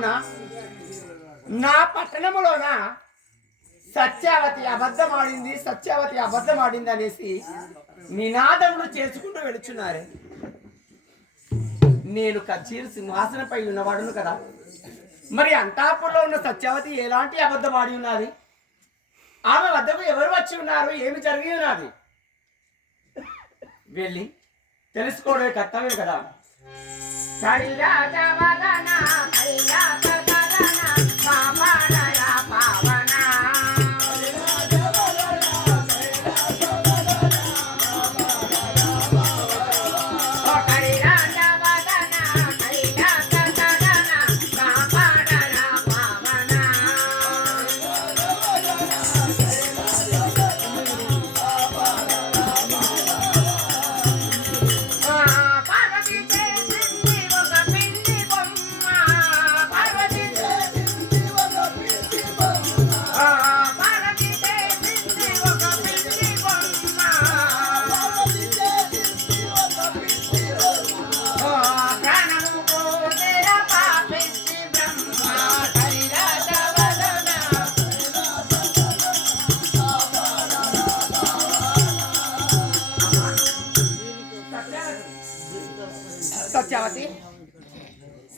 దినమున నా పట్టణములోన సత్యావతి అబద్ధమాడింది అనేసి నినాదములు చేసుకుంటూ వెళుచున్నారే. నేను కచేరి సింహాసనపై ఉన్నవాడును కదా, మరి అంతాపురంలో ఉన్న సత్యావతి ఎలాంటి అబద్ధమాడి ఉన్నది? ఆమె వద్దకు ఎవరు వచ్చి ఉన్నారు? ఏమి జరిగి ఉన్నది? వెళ్ళి తెలుసుకోవడమే కర్తవ్యం కదా.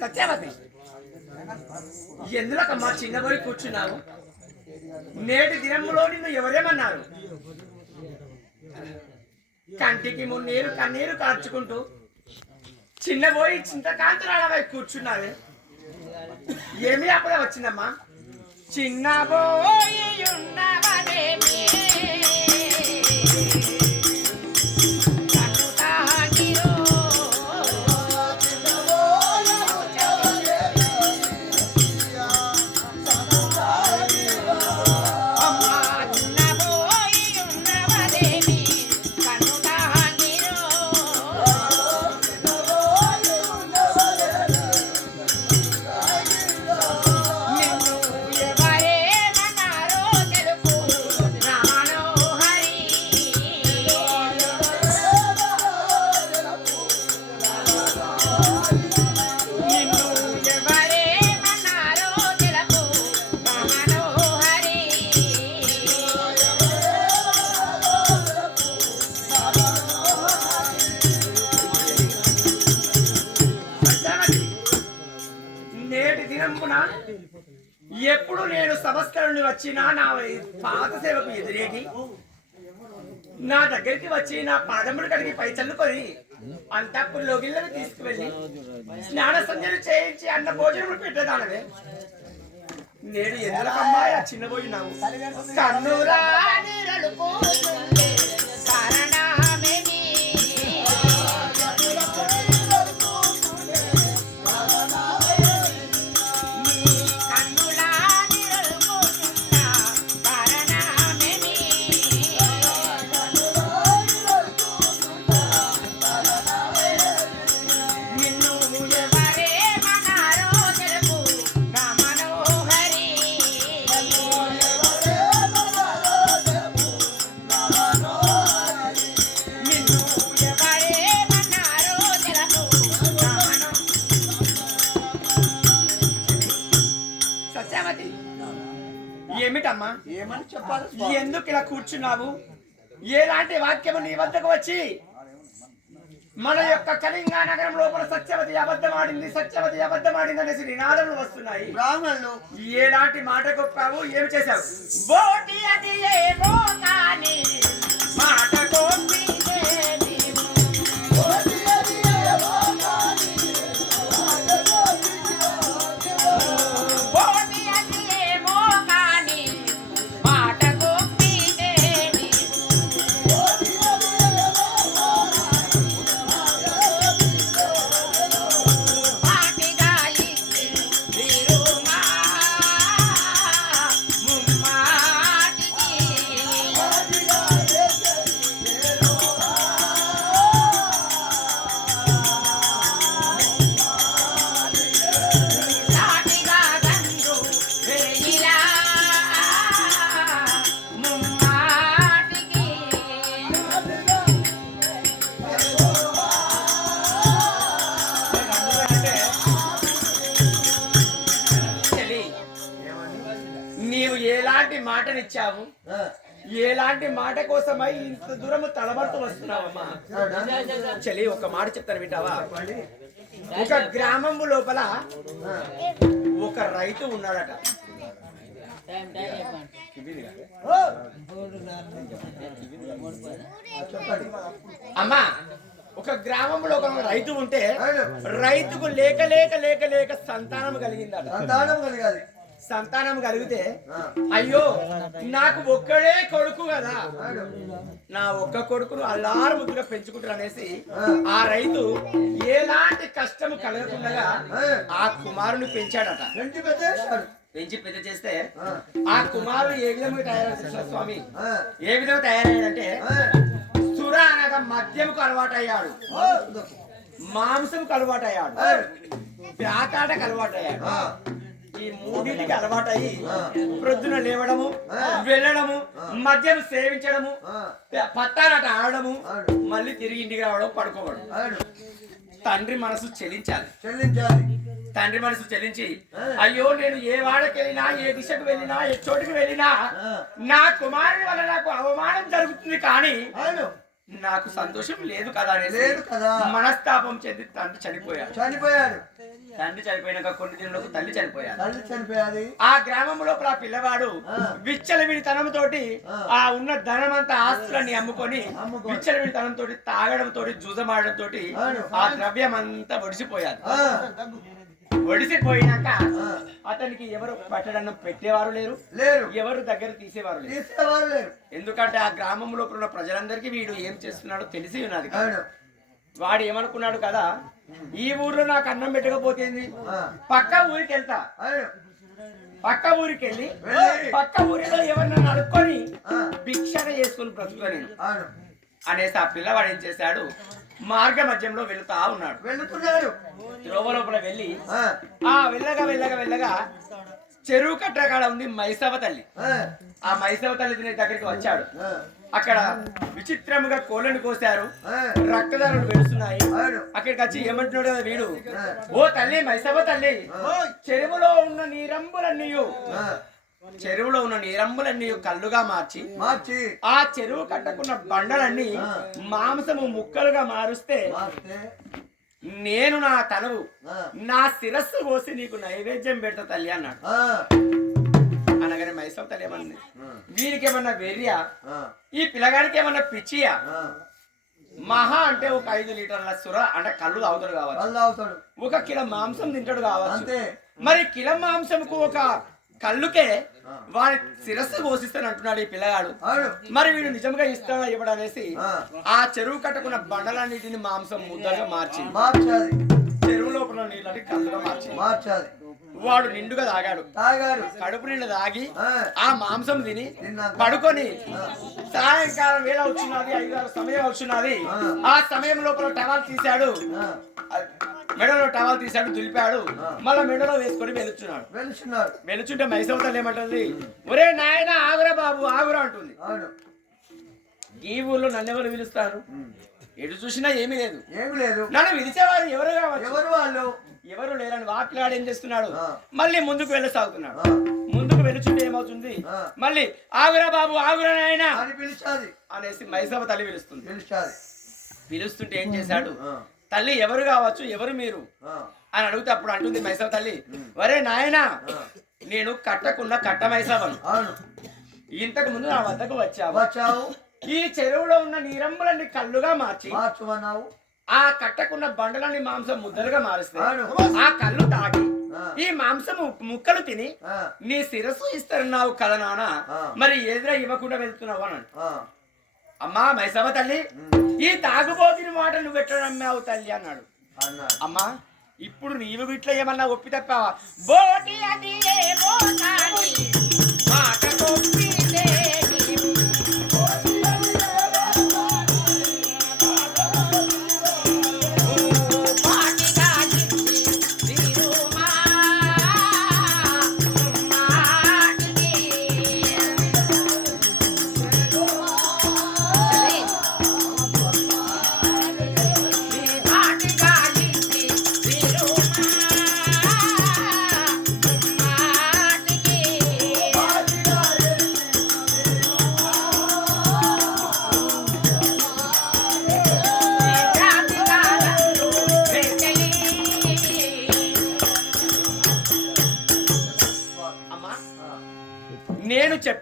సత్యావతి ఎందులకమ్మా చిన్నబోయి కూర్చున్నావు? నేటి దినములో నిన్ను ఎవరేమన్నారు? కంటికి మున్నీరు కన్నీరు కార్చుకుంటూ చిన్నబోయి చింతకాంతురాలపై కూర్చున్నావే, ఏమి అప్పుడే వచ్చిందమ్మా? చిన్నబోయి ఉన్నవనేమి ఎప్పుడు నేను సంవత్సరం వచ్చినా నా పాత సేవకు ఎదురేగి నా దగ్గరికి వచ్చి నా పాదములు కడిగి పై చల్లుకొని అంతఃపురంలోకి తీసుకువెళ్ళి స్నాన సంధ్యలు చేయించి అన్న భోజనములు పెట్టేదానవే. నేను ఎందులకమ్మాయి ఆ చిన్నబోయినావు? కన్నురా ఏమిటమ్మా? ఏమని చెప్పాలి? ఎందుకు ఇలా కూర్చున్నావు? ఎలాంటి వాక్యము నీ వద్దకు వచ్చి మన యొక్క కళింగ నగరం లోపల సత్యవతి అబద్ధమాడింది అనేసి నినాదములు వస్తున్నాయి. బ్రాహ్మణులు ఎలాంటి మాట గొప్పావు? ఏమి చేశావు? బోటి అది ఏమో కానీ మాట గొప్పి ఇచ్చావు ఎలాంటి మాట కోసమై ఇంత దూరం తలబడుతూ వస్తున్నావమ్మా చలి ఒక మాట చెప్తాను వింటావా ఒక గ్రామం లోపల ఒక రైతు ఉన్నాడట అమ్మా ఒక గ్రామంలో ఒక రైతు ఉంటే రైతుకు లేక లేక లేక లేక సంతానం కలిగిందట సంతానం కలిగితే అయ్యో నాకు ఒక్కడే కొడుకు కదా నా ఒక్క కొడుకును అల్లారు ముద్దుగా పెంచుకుంటారు అనేసి ఆ రైతు ఎలాంటి కష్టం కలగకుండా ఆ కుమారుని పెంచాడట పెంచి పెద్ద చేస్తే ఆ కుమారుడు ఏ విధంగా తయారయ్యాడు స్వామి ఏ విధంగా తయారయ్యాడంటే సుర అనగా మద్యముకు అలవాటయ్యాడు మాంసంకు అలవాటయ్యాడు పేకాటకు అలవాటయ్యాడు ఈ మూడింటికి అలవాటయ్యి ప్రొద్దున లేవడము వెళ్ళడము మద్యం సేవించడము పత్తానట ఆడము మళ్ళీ తిరిగి ఇంటికి రావడం పడుకోవడం తండ్రి మనసు చెల్లించాలి తండ్రి మనసు చెల్లించి అయ్యో నేను ఏ వాడకి వెళ్ళినా ఏ దిశకు వెళ్ళినా ఏ చోటుకి వెళ్ళినా నా కుమారుని వల్ల నాకు అవమానం జరుగుతుంది కానీ నాకు సంతోషం లేదు కదా మనస్తాపం చెంది తండ్రి చనిపోయాడు తండ్రి చనిపోయినాక కొన్ని దినాలకు తల్లి చనిపోయాడు ఆ గ్రామం లోపల ఆ పిల్లవాడు విచ్చలవిడితనంతోటి ఆ ఉన్న ధనమంతా ఆస్తులన్నీ అమ్ముకొని విచ్చలవిడితనంతో తాగడం తోటి జూజమాడడం తోటి ఆ ద్రవ్యం అంతా ఒడిసిపోయినాక అతనికి ఎవరు పట్టడన్నం పెట్టేవారు లేరు ఎవరు దగ్గర తీసేవారు లేరు ఎందుకంటే ఆ గ్రామంలో ఉన్న ప్రజలందరికీ వీడు ఏం చేస్తున్నాడో తెలిసి ఉన్నది వాడు ఏమనుకున్నాడు కదా ఈ ఊర్లో నాకు అన్నం పెట్టకపోతేంది పక్క ఊరికి వెళ్తా పక్క ఊరికి వెళ్ళి పక్క ఊరిలో ఎవరినైనా అడుక్కొని భిక్షణ చేసుకుని బ్రతుకుతా నేను అనేసి ఆ పిల్లవాడు ఏం చేశాడు మార్గ మధ్యంలో వెళ్తున్నాడు త్రోవ లోపల వెళ్ళి వెళ్ళగా చెరువు కట్టకాడ ఉంది మైసవ తల్లి ఆ మైసవ తల్లి దగ్గరికి వచ్చాడు అక్కడ విచిత్రముగా కోళ్ళని కోసారు రక్తదారులు వెలుస్తున్నాయి అక్కడికి వచ్చి ఏమంటున్నాడు కదా వీడు ఓ తల్లి మైసవ తల్లి చెరువులో ఉన్న నీరంబులన్నీ కళ్ళుగా మార్చి ఆ చెరువు కట్టకున్న బండలన్నీ మాంసము ముక్కలుగా మారుస్తే నేను నా తనువు నా శిరస్సు కోసి నీకు నైవేద్యం పెడతా తల్లి అన్నాడు అనగానే మైసవ తల్లి ఏమన్నది వీరికి ఏమన్నా వెర్రియా ఈ పిల్లగాడికి ఏమన్నా పిచ్చియా మహా అంటే ఒక 5 లీటర్ల సుర అంటే కళ్ళు తాగుతాడు కావచ్చు ఒక కిలో మాంసం తింటాడు కావచ్చు మరి కిలో మాంసంకు ఒక కళ్ళుకే వాడి శిరస్సు కోసిస్తాను అంటున్నాడు ఈ పిల్లగాడు మరి వీడు నిజంగా ఇస్తాడా ఇవ్వడం అనేసి ఆ చెరువు కట్టుకున్న బండలన్నిటిని మాంసం ముద్దగా మార్చి చెరువు లోపల నీళ్ళని కళ్ళుగా మార్చాలి వాడు నిండుగా తాగాడు కడుపు నిండు తాగి ఆ మాంసం తిని పడుకొని సాయంకాలం వేళ వచ్చినది 5 సమయం వచ్చినది ఆ సమయం లోపల టవాల్ తీశాడు మెడలో టవాల్ తీశాడు దులిపాడు మళ్ళా మెడలో వేసుకొని వెలుచుంటే మైసవతలు ఏమంటుంది ఒరే నాయన ఆగురా బాబు ఆగురా అంటుంది ఈ ఊర్లో నన్నెవరు పిలుస్తారు ఎటు చూసినా ఏమీ లేదు నన్ను పిలిచేవారు ఎవరు లేరని వాకిలాడు ఏం చేస్తున్నాడు మళ్ళీ ముందుకు వెళ్ళసాగుతున్నాడు ముందుకు వెలుచుంటే ఏమవుతుంది మళ్ళీ ఆగురా బాబు ఆగురా నాయన అనేసి మైసవ తల్లి పిలుస్తుంటే ఏం చేశాడు తల్లి ఎవరు కావచ్చు ఎవరు మీరు అని అడిగితే అప్పుడు అంటుంది మైసవ తల్లి వరే నాయన నేను కట్టకున్న కట్ట మైసవను ఇంతకు ముందు నా వద్దకు వచ్చావు ఈ చెరువులో ఉన్న నీరంబులన్నీ కళ్ళుగా మార్చుమన్నావు ఆ కట్టకున్న బండలన్నీ మాంసం ముద్దలుగా మారుస్తే ఆ కళ్ళు తాగి ఈ మాంసం ముక్కలు తిని నీ శిరస్సు ఇస్తున్నావు కదా నాన్న మరి ఎదురా ఇవ్వకుండా వెళ్తున్నావు అని అమ్మా మైసవ తల్లి ఈ తాగుబోతుని మాట నువ్వు ఎట్లా నమ్మావు తల్లి అన్నాడు అమ్మా ఇప్పుడు నీవు ఇట్లా ఏమన్నా ఒప్పి తప్పావా బోటి అది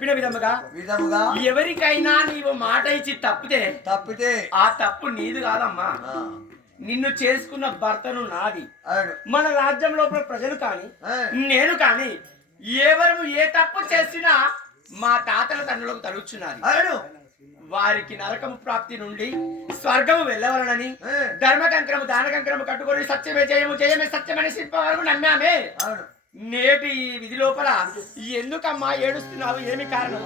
చెప్పిన విధముగా ఎవరికైనా నీవు మాట ఇచ్చి తప్పితే ఆ తప్పు నీది కాదమ్మా, నిన్ను చేసుకున్న భర్తను నాది. మన రాజ్యం లోపల ప్రజలు కానీ నేను కానీ ఎవరు ఏ తప్పు చేసినా మా తాతల తండ్రులకు తలుచున్నది. వారికి నరకము ప్రాప్తి నుండి స్వర్గము వెళ్ళవలనని ధర్మకంకరము దానకంకరము కట్టుకొని సత్యమే జయము జయమే సత్యమని శిల్ప వరకు నమ్మామే. నేటి ఈ విధి లోపల ఎందుకమ్మా ఏడుస్తున్నావు? ఏమి కారణం?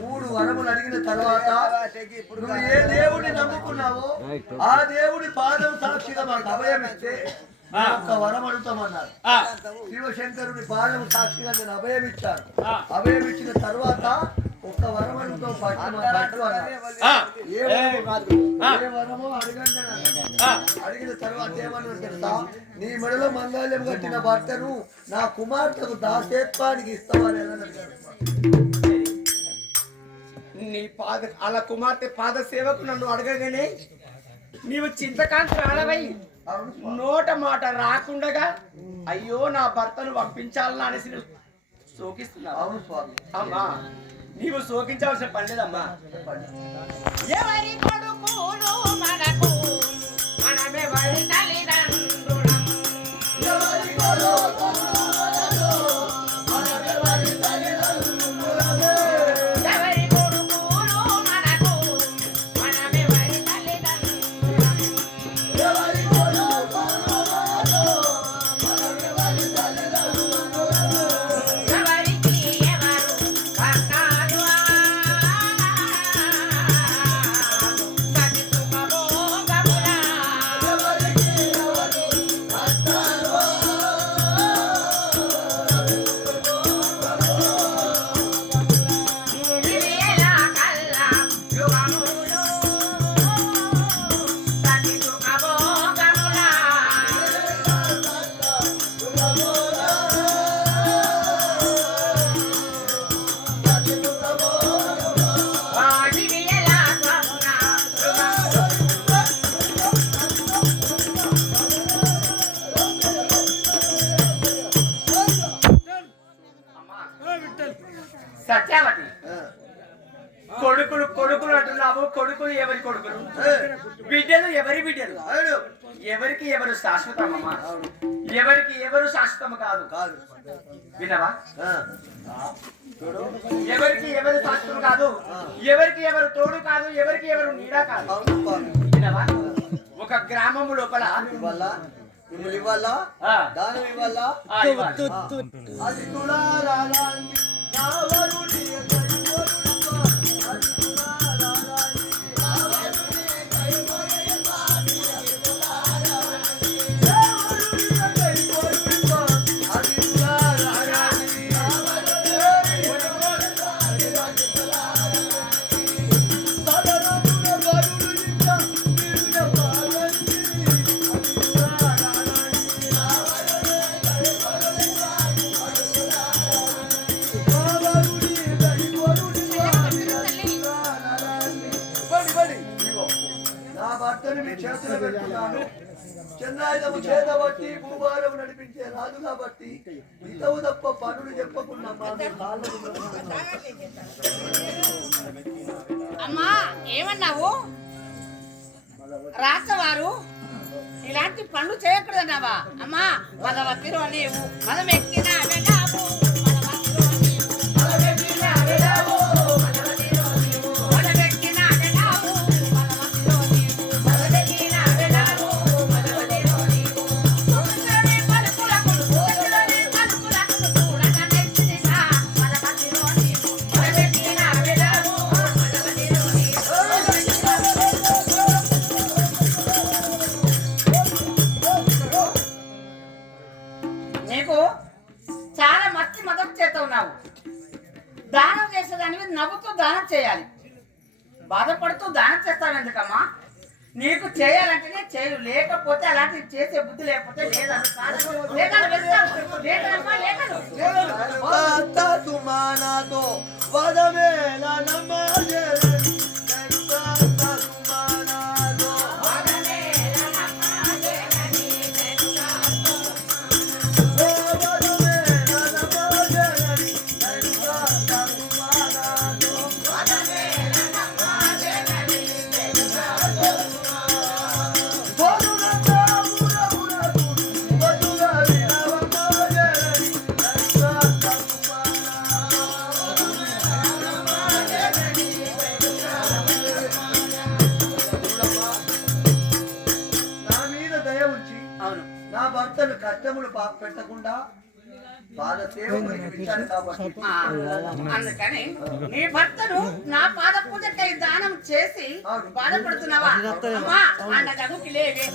మూడు వరములు అడిగిన తర్వాత నువ్వు ఏ దేవుడిని నమ్ముకున్నావో ఆ దేవుడి పాదం సాక్షిగా మాకు అభయం ఇస్తే ఒక్క వరం అడుగుతామన్నారు. శివశంకరుడి పాదం సాక్షిగా నేను అభయం ఇచ్చాను. అభయం ఇచ్చిన తర్వాత ఒక్క వరం అడుగుతాం పట్టు ఏ వరమో అడగండి. అడిగిన తర్వాత ఏమన్నా తెలుసా? నీ మెడలో మంగళం కట్టిన భర్తను నా కుమార్తెకు దాసేత్వానికి ఇస్తామని నీ అలా కుమార్తె పాద సేవకు నన్ను అడగగానే నీవు చింతకాంతి రాడవై నోట మాట రాకుండగా అయ్యో నా భర్తను పంపించాలన్నా అనేసి శోకిస్తున్నావు. అవును స్వామి. అమ్మా నీవు శోకించవలసిన పని లేదమ్మా. ఎవరి కొడుకును మనకు మనమే వారి తల్లిదండ్రులం. ఎవరి కొడుకు సత్యావతి కొడుకులు కొడుకులు అంటున్నావు. కొడుకులు ఎవరి కొడుకులు? బిడ్డలు ఎవరి బిడ్డలు? ఎవరికి ఎవరు శాశ్వతమమ్మా? ఎవరికి ఎవరు శాశ్వతము కాదు. వినవా? ఎవరికి ఎవరు శాశ్వతం కాదు, ఎవరికి ఎవరు తోడు కాదు, ఎవరికి ఎవరు నీడ కాదు. వినవా? ఒక గ్రామము లోపల దానం ఇవ్వాలా అది కూడా చేతులు పెట్టుకున్నాను. చంద్రాయుధము చేతబట్టి భూభారం నడిపించే రాదు కాబట్టి ఇతవు తప్ప పనులు చెప్పకుండా అమ్మా ఏమన్నావు? రాసవారు ఇలాంటి పనులు చేయకూడదన్నావా? అమ్మా భగవతిరో నీవు మనం ఎక్కిన వెళ్ళావు దానం చేసేదానివి నవ్వుతూ దానం చేయాలి. బాధపడుతూ దానం చేస్తావు ఎందుకమ్మా? నీకు చేయాలంటేనే చేయు, లేకపోతే అలాంటివి చేసే బుద్ధి లేకపోతే కష్టములు పెట్టకుండా పాద సేవకునికి ఇచ్చాను కాబట్టి అందుకని నీ భర్తను నా పాద పూజకై దానం చేసి బాధపడుతున్నావా? అమ్మా అన్న చదువుకి లేవే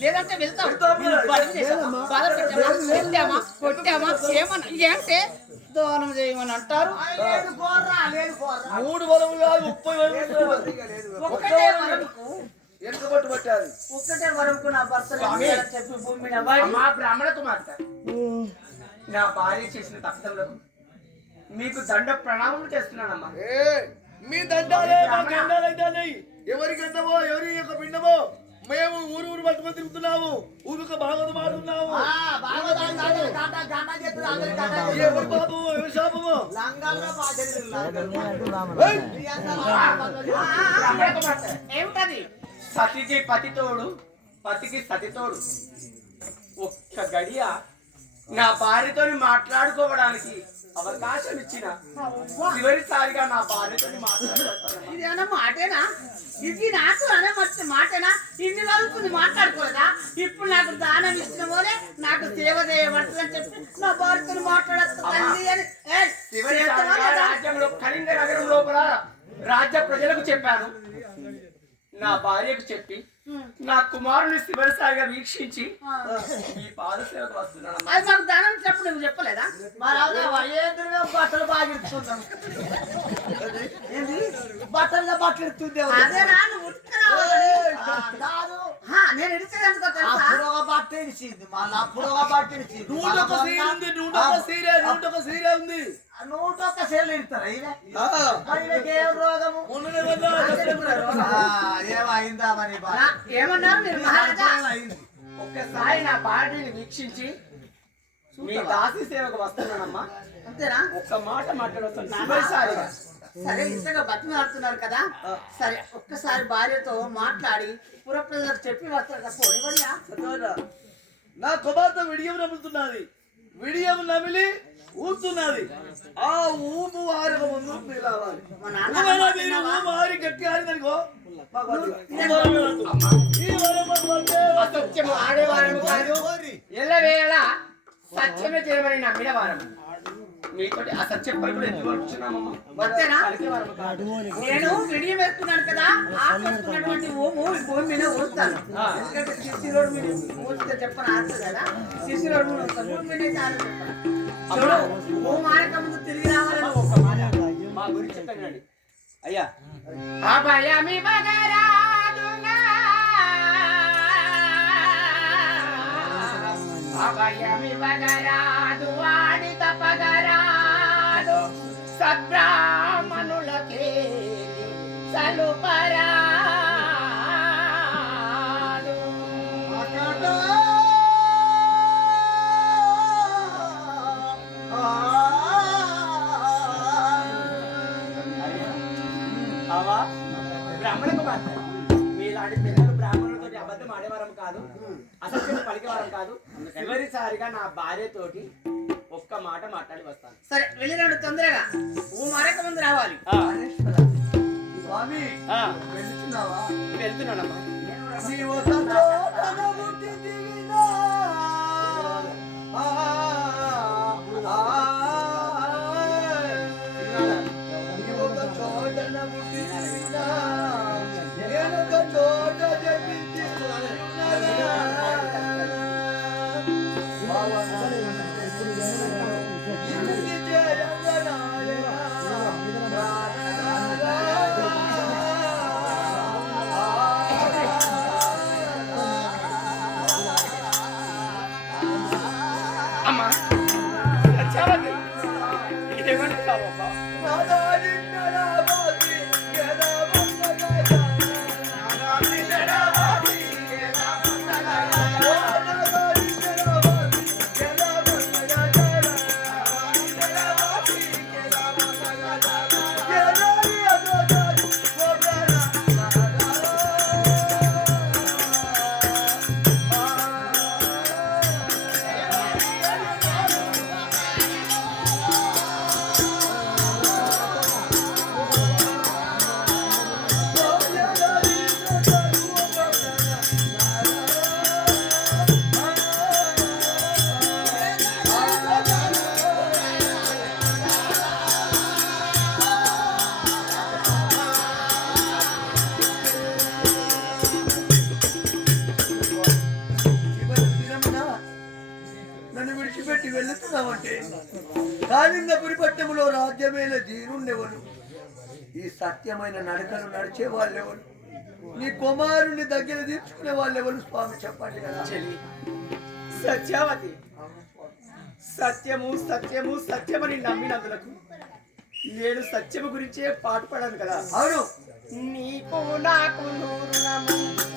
లేదంటే వెళ్తాం కొట్టామా కొట్టామా ఏమన్నా ఏంటే దానం చేయమని అంటారు. 3 వరములు కాదు 30 వరములు ఒక్కటే వరముకు నా భర్త చెప్పి భూమి మా బ్రాహ్మణ కుమార్తె నా భార్య చేసిన తప్పిదములకు మీకు దండ ప్రణామం చేస్తున్నానమ్మా. మీ దండాలే మా దండాలైతే ఎవరికి అన్నమో ఎవరి యొక్క పిండమో మేము ఊరు పట్టుకొని తిరుగుతున్నాము. ఊరుక భాగవతం ఆడుతున్నాము. ఎవరి పాపము ఎవరి శాపము ఏమిటది? సతికి పతితోడు, పతికి సతితోడు. ఒక్క గడియ నా భార్యతో మాట్లాడుకోవడానికి అవకాశం ఇచ్చిన చివరిసారిగా నా భార్యతో మాట్లాడుతున్నాను. ఇది అన్న మాటేనా? ఇది నాకు అనవచ్చు మాటేనా? ఇన్ని రోజులు మాట్లాడుకోలేదా? ఇప్పుడు నాకు దానం ఇచ్చిన పోలే నాకు సేవ చేయబడుతుందని చెప్పి నా భార్యతో మాట్లాడుతుంది అని రాజ్యంలో కళింగ నగరం లోపల రాజ్య ప్రజలకు చెప్పాను. నా భార్యకు చెప్పి నా కుమారుని చివరిసారిగా వీక్షించి ఈ పాదసేవకు వస్తున్నాను. అది మాకు దానం చెప్పు నువ్వు చెప్పలేదా? బట్టలు బాగా ఇస్తున్నాం. బట్టలుగా బట్టలు ఇస్తుంది. అదేనా నువ్వు నేను ఇడిచేందుకో తెలుసా? ఒక బట్ట ఇచ్చింది, మళ్ళీ అప్పుడు ఒక బట్ట ఇచ్చింది. 101 సీరే ఉంది. 101 సీరలు ఇస్తారా? ఏం రోగము ఏమైందా మరి? ఏమన్నారు మీరు మహారాజా? ఒక్కసారి నా భార్యని వీక్షించి మీ దాసి సేవకు వస్తున్నానమ్మా. అంతేనా? ఒక్క మాట మాట్లాడుతున్నాను. సరే ఇంతగా బతిమాడుతున్నారు కదా, సరే ఒక్కసారి భార్యతో మాట్లాడి పురప్రజలకు చెప్పి వస్తారు. నా కుమార్తె విడియం నమ్ముతున్నది. విడియం నమిలి ఊతున్నది. ఆ ఊపు వారి ముందు నిలవాలి. ఊరి గట్టి ఆడిందనుకో ఎల్లవేళ సత్యమే చేయమని నమ్మిన వారం మీతో అసత్యం పలుకులు ఎందుకు అంతేనా? నేను విడియం వేస్తున్నాను కదా, ఆకున్నటువంటి భూమి మీద ఊస్తాను. ఎందుకంటే శిశులోడు మీద ఊస్తే చెప్పని ఆడతాడు కదా, శిశులోడు మీద ఊస్తాను. భూమి మీద చాలా చెప్తాను. భూమానక ముందు తిరిగి రావాలని ఒక మాట మా గురించి చెప్పండి అయ్యా. అభయమి బగరాదుగా అభయమివ్వగరాదు వాడి తపగరాదు సద్బ్రాహ్మణులకే సలుపరాదు అవా బ్రాహ్మణ కుమార్తె మీలాంటి పిల్లలు బ్రాహ్మణులతో అబద్ధం ఆడేవారం కాదు, అసత్యం పలికేవారం కాదు. చివరిసారిగా నా భార్యతోటి ఒక్క మాట మాట్లాడి వస్తాను. సరే వెళ్ళిరండి తొందరగా, ఓ మరొక ముందు రావాలి. స్వామి వెళ్తున్నావా? వెళ్తున్నానమ్మా. నీవు ఒక చోటన పుట్టితివినా, నీవు ఒక చోటన పుట్టితివినా, నేను ఒక చోట అమ్మా సత్యావతి ఇదేమంటావమ్మా? నన్ను విడిచిపెట్టి వెళుతున్నావంటే కాళింగపురి పట్టణంలో రాజ్యమైన దీనుండెవరు, ఈ సత్యమైన నడకలు నడిచే వాళ్ళెవరు, నీ కుమారుని దగ్గర తీర్చుకునే వాళ్ళెవరు స్వామి చెప్పండి కదా. సత్యావతి సత్యము సత్యము సత్యమని నమ్మినందులకు నేను సత్యము గురించే పాటుపడాను కదా. అవును, నీకు నాకు నూరుణము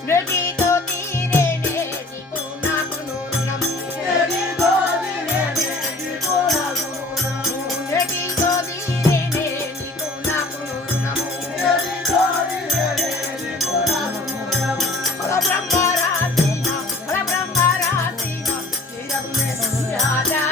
నెటితో తీరేనే, నీకు నాకు నూరుణము నెటితో తీరేనే, నీకు నాకు నూరుణము నెటితో తీరేనే, నీకు నాకు నూరుణము నెటితో తీరేనే, నీకు నాకు నూరుణము పరబ్రహ్మరాసిన పరబ్రహ్మరాసిన నీరగునే రాజా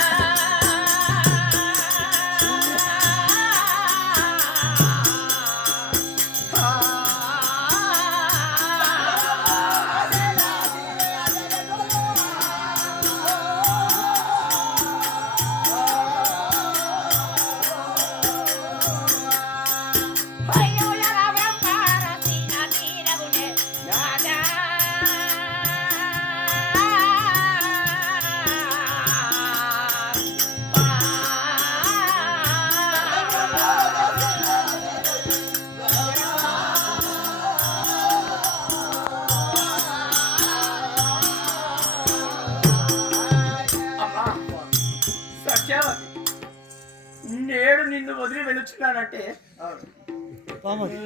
నేడు నిన్ను వదిలి వెళుచున్నానంటే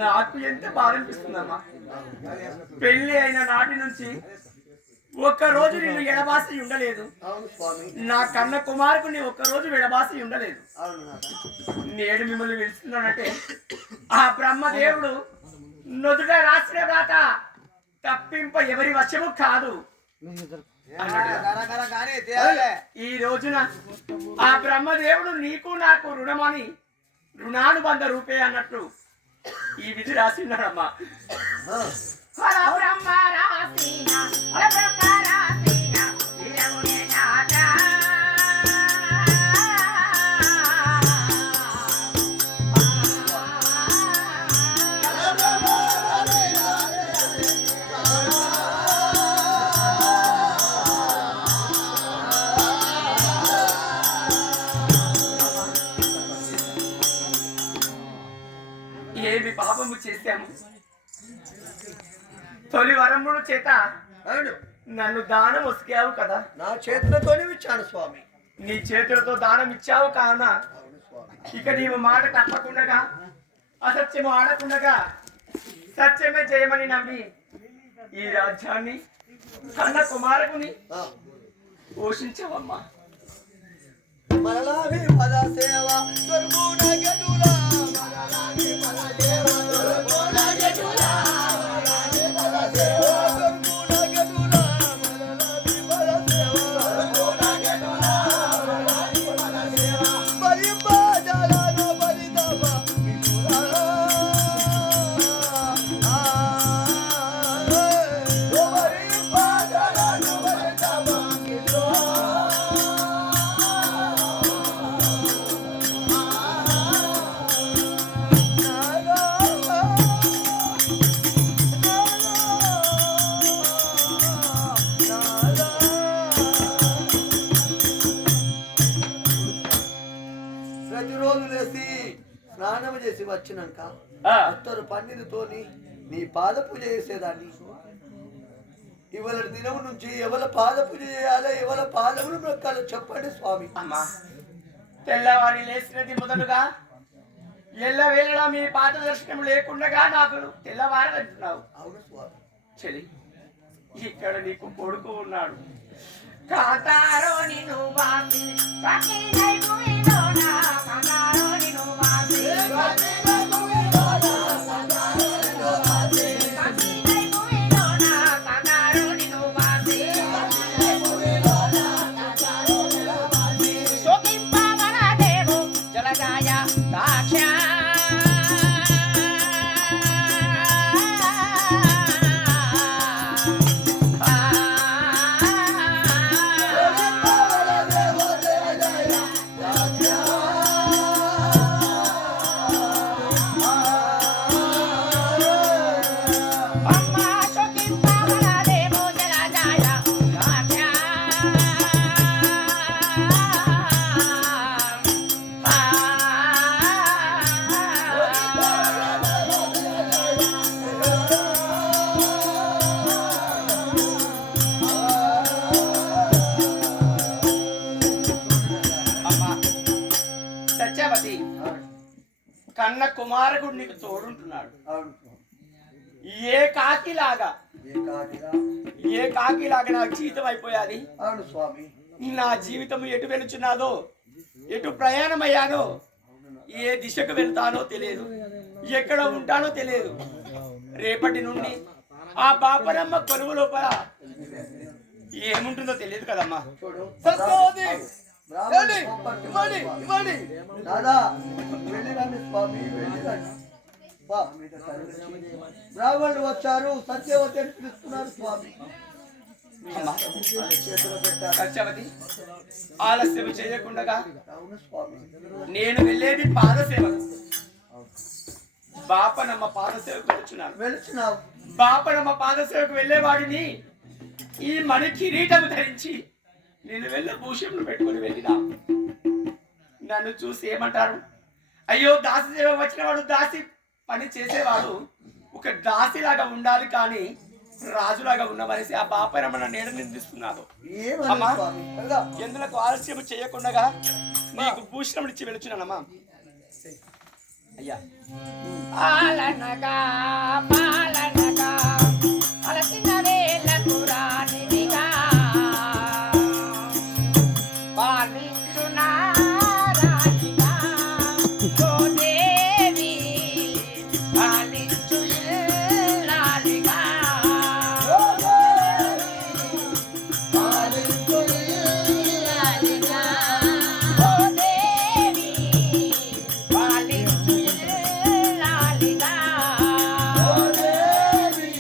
నాకు ఎంత బాధ అనిపిస్తుందమ్మా. పెళ్లి అయిన నాటి నుంచి ఒక్క రోజు నిన్ను ఎడబాసి ఉండలేదు, నా కన్న కుమారుకు నీ ఒక్క రోజు ఎడబాసి ఉండలేదు. నేడు మిమ్మల్ని వెళుతున్నానంటే ఆ బ్రహ్మదేవుడు నొదుట రాసిన రాత తప్పింప ఎవరి వశము కాదు. ఈ రోజున ఆ బ్రహ్మదేవుడు నీకు నాకు రుణమని రుణానుబంధ రూపే అన్నట్టు ఈ విధి రాసిన్నాడమ్మా. ఏమి పాపము చేశాము? తొలి వరముల చేత నన్ను దానం వసికావు కదా, నా చేతులతోనే ఇచ్చాను స్వామి. నీ చేతులతో దానం ఇచ్చావు కావున ఇక నీవు మాట తప్పకుండా అసత్యము ఆడకుండా సత్యమే చేయమని నమ్మి ఈ రాజ్యాన్ని కన్న కుమారకుని పోషించవమ్మా. మరలావి పద సేవ దొరుకున గదులా, మరలావి పద సేవ దొరుకున గదులా, మరలావి పద సేవ దొరుకున గదులా, మరలావి పద సేవ దొరుకున గదులా, మరలావి పద సేవ బలి బాజాలన బలి దబ మితులా బలి బాజాలన బలి దబ మితులా. ప్రతిరోజు లేచి స్నానం చేసి వచ్చినాక అత్తరు పన్నీరుతోని నీ పాద పూజ చేసేదాన్ని. ఇవాళ దినం నుంచి ఎవరి పాద పూజ చేయాలి, ఎవరి పాదములు మొక్కాలో చెప్పండి స్వామి. అమ్మా, తెల్లవారి లేచినది మొదలుగా ఎల్లవేళలా మీ పాత దర్శనం లేకుండా నాకు తెల్లవారంటున్నావు. అవును స్వామి. చెలి, ఇక్కడ నీకు కొడుకు ఉన్నాడు. కాతారో నిన్ను బాసి పకినై భూమిలోన, కాతారో నిన్ను బాసి పకినై భూమిలోన, కాతారో నిన్ను బాసి పకినై భూమిలోన, కాతారో నిన్ను బాసి పకినై భూమిలోన, కాతారో నిన్ను బాసి శోకింపగల దేవో జలజాయ దాక్ష సత్యవతి, కన్న కుమారకుడు నీకు తోడుంటున్నాడు. ఏ కాకిలాగా నా జీవితం అయిపోయాది. అవును స్వామి. నా జీవితం ఎటు వెళుచున్నాదో, ఎటు ప్రయాణం అయ్యానో, ఏ దిశకు వెళ్తానో తెలియదు, ఎక్కడ ఉంటానో తెలియదు. రేపటి నుండి ఆ బాపరమ్మ కొలువు లోపల ఏముంటుందో తెలియదు కదమ్మా. దాదా వెళ్ళిరండి స్వామి, వెళ్ళిరండి. బ్రాహ్మణులు వచ్చారు, సత్యవతి అని పిలుస్తున్నారు స్వామి. సత్యవతి, ఆలస్యం చేయకుండా అవును స్వామి. నేను వెళ్ళేది పాదసేవకు. బాపనమ్మ పాదసేవకు వెళుచున్నాను. బాపనమ్మ పాదసేవకు వెళ్ళేవాడిని ఈ మణి కిరీటము ధరించి నేను వెళ్ళే భూషణను పెట్టుకుని వెళ్ళినా నన్ను చూసి ఏమంటారు? అయ్యో, దాసి సేవ వచ్చిన వాడు దాసి పని చేసేవాడు ఒక దాసిలాగా ఉండాలి, కానీ రాజులాగా ఉండమనేసి ఆ బాపనమ్మ నేను నిందిస్తున్నాను. అమ్మా, ఎందులకు ఆలస్యం చేయకుండా నీకు భూషణం ఇచ్చి వెళుచున్నానమ్మా. అయ్యా, పాలనగా పాలనగా అలసిన వేళకు రానిదిగా పాలించునా రాణిగా ఓ దేవి, పాలించు లాలిగా పాలించు లాలిగా ఓ దేవి, పాలించు లాలిగా ఓ దేవి,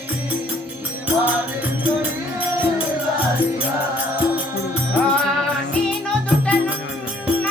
పాలించు లాలిగా. నేను దుటనున్న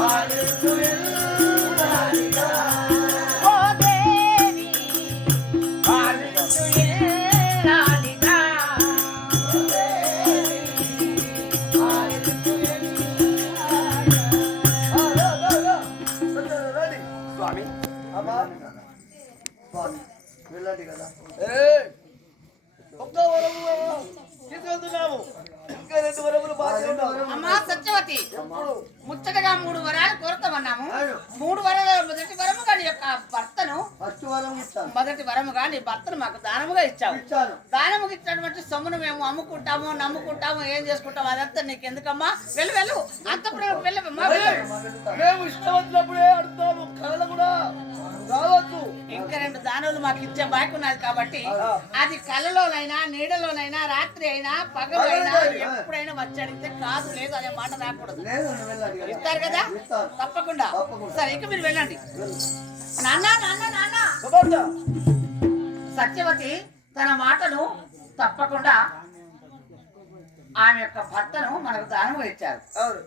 ఓ దేవి పాలించు ఇల్లాలిగా. స్వామి అమ్మా స్వామి వెళ్ళండి కదా. ఒక్క వరము తీసుకెళ్తున్నాము, ఇంకా 2 వరములు బాకీ ఉన్నాము. అమ్మా సత్యవతి, ఎప్పుడు ముచ్చటగా 3 వరాలు కోరుతామన్నాము. అవును. 3 వరాల మొదటి వరముగా నీ యొక్క భర్తను, ఫస్ట్ వరం ఇస్తాను. మొదటి వరముగా నీ భర్తను మాకు దానముగా ఇచ్చావు. ఇచ్చాను. దానముగా ఇచ్చినటువంటి సొమ్మును మేము అమ్ముకుంటాము, నమ్ముకుంటాము, ఏం చేసుకుంటాము అదంతా నీకు ఎందుకమ్మా? వెళ్ళు వెళ్ళు, అంతపురం వెళ్ళమ్మా. మేము ఇష్టమైనప్పుడే అడుగుతాము, కళలు కూడా రావచ్చు. ఇంకా 2 దానాలు మాకు ఇచ్చే బాకి ఉన్నది కాబట్టి అది కళ్ళలోనైనా నీడలోనైనా రాత్రి అయినా పగలైనా ఎప్పుడైనా వచ్చి అడిగితే కాదు లేదు అనే మాట రాకూడదు. లేదు నువ్వు వెళ్ళండి కదా. ఇస్తారు కదా? ఇస్తాను. తప్పకుండా. తప్పకుండా. సరే ఇక మీరు వెళ్ళండి. నాన్న నాన్న నాన్న శుభార్త. సత్యవతి తన మాటను తప్పకుండా ఆమె యొక్క భర్తను మనకు దానము ఇచ్చారు. అవును.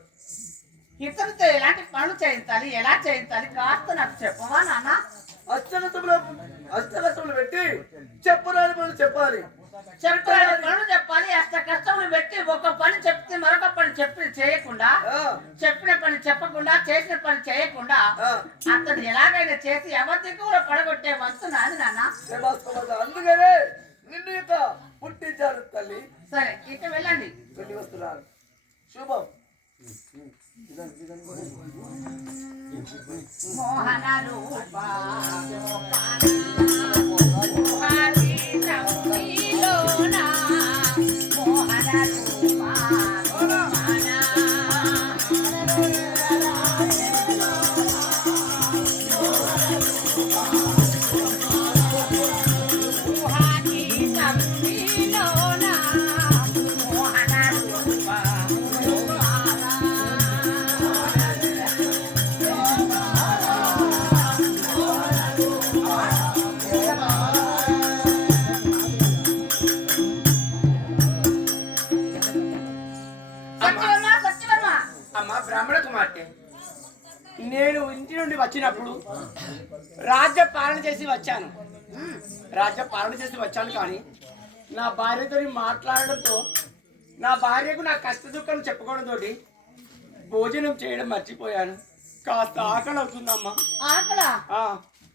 ఇతరులతో ఎలాంటి పనులు చేయించాలి, ఎలా చేయించాలి కాస్త నాకు చెప్పవా నాన్న? అష్టకష్టములు పెట్టి చెప్పరాని పనులు చెప్పాలి. చెప్పాలి పనులు చెప్పాలి. అష్ట కష్టములు పెట్టి ఒక పని చెప్తే మరొక పని చేయకుండా, చెప్పిన పని చెప్పకుండా, చేసిన పని చేయకుండా అతను ఎలాగైనా చేసి ఎవరి కూడా పడగొట్టే వంతు నాది నాన్న. అందుకనే నిన్ను ఇక పుట్టించారు తల్లి. సరే ఇక వెళ్ళండి. వెళ్ళి వస్తున్నారు. శుభం. మోహన రూపా అమ్మా బ్రాహ్మణ కుమార్తె, నేను ఇంటి నుండి వచ్చినప్పుడు రాజ్య పాలన చేసి వచ్చాను. కానీ నా భార్యతో మాట్లాడడంతో నా భార్యకు నా కష్ట దుఃఖాలు చెప్పుకోవడంతో భోజనం చేయడం మర్చిపోయాను. కాస్త ఆకలి అవుతుందమ్మా. ఆకలా ఆ,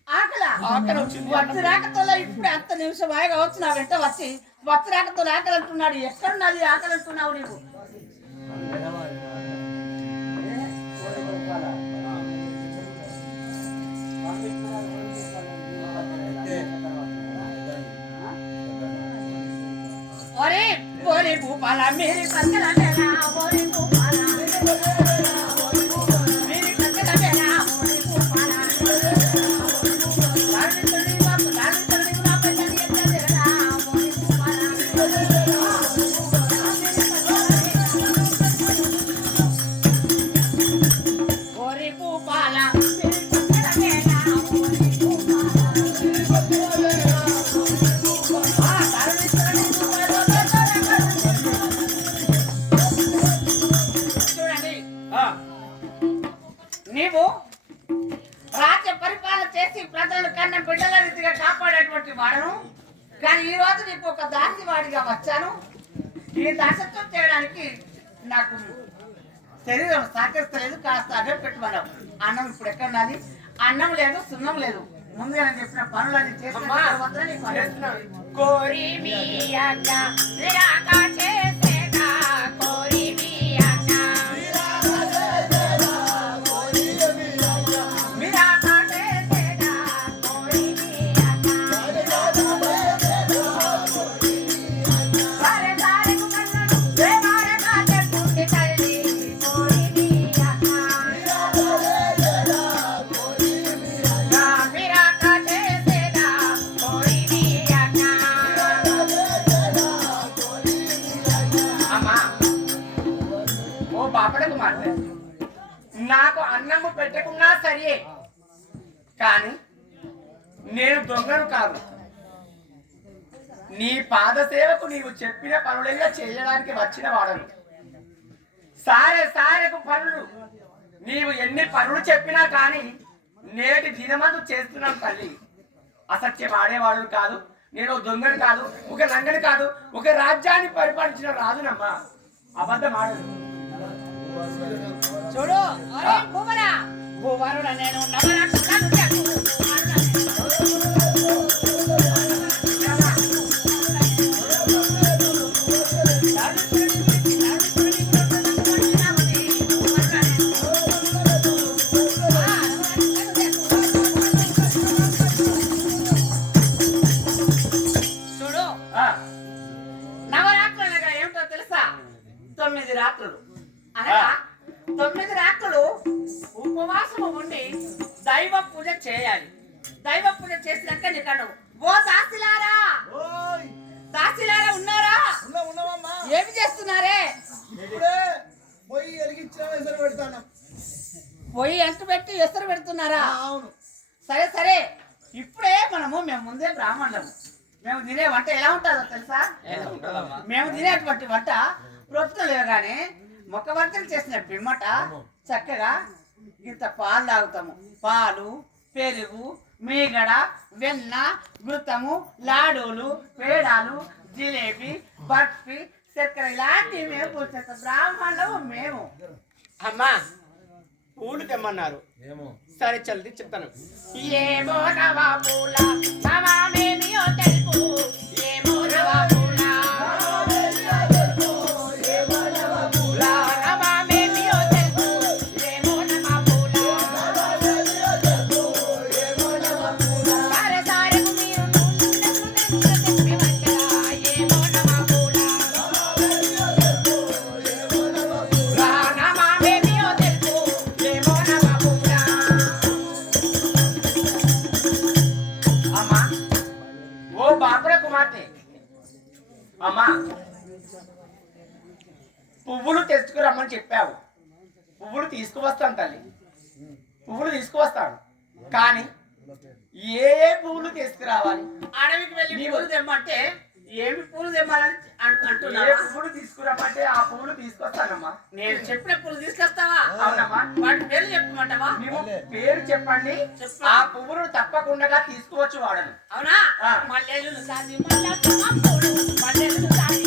ఆకలి వచ్చింది. వచ్చి రాకతో ఇప్పుడు అంత నిమిషం బాగా కావచ్చు నా వెంట వచ్చి రాకతో ఆకలి అంటున్నాడు. ఎక్కడున్నది ఆకలి అంటున్నావు నీవు? ఒరే ఒరే భూపాల మేరీ పక్కన లేనా, ఒరే భూపాల మేరీ పక్కన లేనా, ఒరే భూపాల దారితడి నా పెద్దని ఎక్కడేనా, ఒరే భూపాల ఒరే భూపాల మేరీ పక్కన లేనా, ఒరే నీవు రాజ్య పరిపాలన చేసి ప్రజలను కన్న బిడ్డల రీతిగా కాపాడేటువంటి వాడను. కానీ ఈ రోజు నీకు ఒక దాసి వాడిగా వచ్చాను. ఈ దాసత్వం చేయడానికి నాకు శరీరం సహకరిస్తలేదు. కాస్త అడ్డు పెట్టుకున్నావు. అన్నం ఇప్పుడు ఎక్కడ ఉన్నది? అన్నం లేదు, సున్నం లేదు. ముందే నేను చెప్పిన పనులన్నీ చేసిన తర్వాత నీకు అన్నం. కోరి మీ అక్క విరాక చేసేదా, కోరి మీ అక్క విరాక చేసేదా, కోరి మీ అక్క సారే సారే కన్నను దేవార కాచే పుట్టి తల్లి, కోరి మీ అక్క విరాక చేసేదా, కోరి మీ అక్క. అమ్మా ఓ బాపడకు మాట, నాకు అన్నము పెట్టకున్నా సరే, కానీ నేను దొంగను కాదు. నీ పాద సేవకు నీవు చెప్పిన పనులెల్లా చేయడానికి వచ్చిన వాడను. సారే సారెకు పనులు నీవు ఎన్ని పనులు చెప్పినా కానీ నేటి దినమందు చేస్తున్నాం తల్లి. అసత్యం ఆడేవాడు కాదు, నేను దొంగని కాదు, ఒక లంగని కాదు, ఒక రాజ్యాన్ని పరిపాలించిన రాజునమ్మా. అబద్ధం ఆడదు. చూడు భూవరుడు నేను పొయ్యి ఎంత పెట్టి ఎసరు పెడుతున్నారా? సరే సరే, ఇప్పుడే మేము ముందే బ్రాహ్మణులము. మేము తినే వంట ఎలా ఉంటుందో తెలుసా? మేము తినేటువంటి వంట ప్రొద్దున లేవగానే మొక్క వంటలు చేసిన పిమ్మట చక్కగా ఇంత పాలు తాగుతాము. పాలు, పెరుగు, మీగడ, వెన్న, గుత్తము, లాడూలు, పేడాలు, జిలేబీ, బర్ఫీ, చక్కెర ఇలాంటివి మేము పూర్తి బ్రాహ్మణులము మేము. అమ్మా పూలు తెమ్మన్నారు. సరే చల్ది చెప్తాను. ఏమో నవా పూల నవామేమియో తెలుపు, ఏమో నవా పూల నవామేమియో తెలుపు, ఏమో నవా పూల సారే సారెకు మీరు తెప్పి వచ్చరా, ఏమో నవా పూల నవామేమియో తెలుపు, ఏమో నవా పూల. అమ్మా ఓ బాపుర కుమార్తె, అమ్మా పువ్వులు తెచ్చుకురమ్మని చెప్పావు. పువ్వులు తీసుకువస్తాను తల్లి, పువ్వులు తీసుకువస్తాను. కానీ ఏ ఏ పువ్వులు తీసుకురావాలి? అడవికి వెళ్ళి పూలు తెమ్మంటే ఏమి పూలు తెమ్మాలని అంటున్నా? ఏ పువ్వులు తీసుకురమ్మంటే ఆ పువ్వులు తీసుకొస్తానమ్మా. నేను చెప్పిన పూలు తీసుకొస్తావా? అవునమ్మా. వాటి పేరు చెప్పమంటావా? నీవు పేరు చెప్పండి, ఆ పువ్వులు తప్పకుండా తీసుకువచ్చు వాడను. అవునా? మల్లెలు సాది మల్లెలు మల్లెలు సాది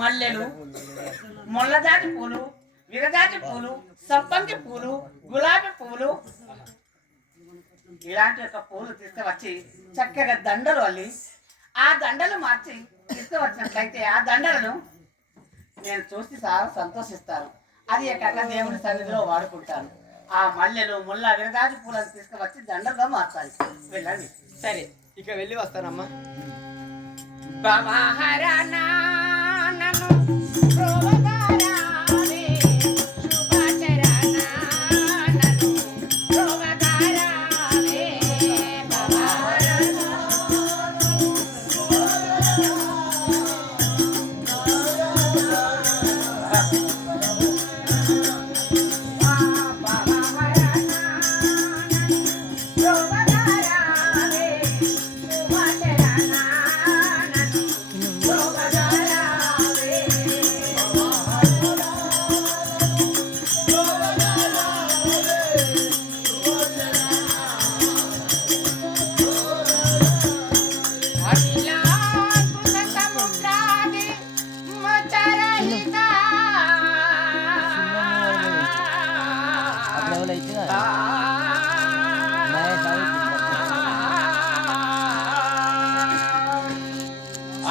మల్లెలు, మొల్లదాటి పూలు, విరదాటి పూలు, సంపంగి పూలు, గులాబీ పూలు ఇలాంటి యొక్క పూలు తీసుకువచ్చి చక్కగా దండలు అల్లి ఆ దండలు మార్చి తీసుకువచ్చినట్లయితే ఆ దండలను నేను చూసి చాలా సంతోషిస్తాను. అది కాక దేవుడి సన్నిధిలో వాడుకుంటాను. ఆ మల్లెలు, ముల్ల, విరదాటి పూలను తీసుకువచ్చి దండలుగా మార్చాలి. వెళ్ళండి. సరే, ఇక వెళ్ళి వస్తానమ్మా. బాబాహరానా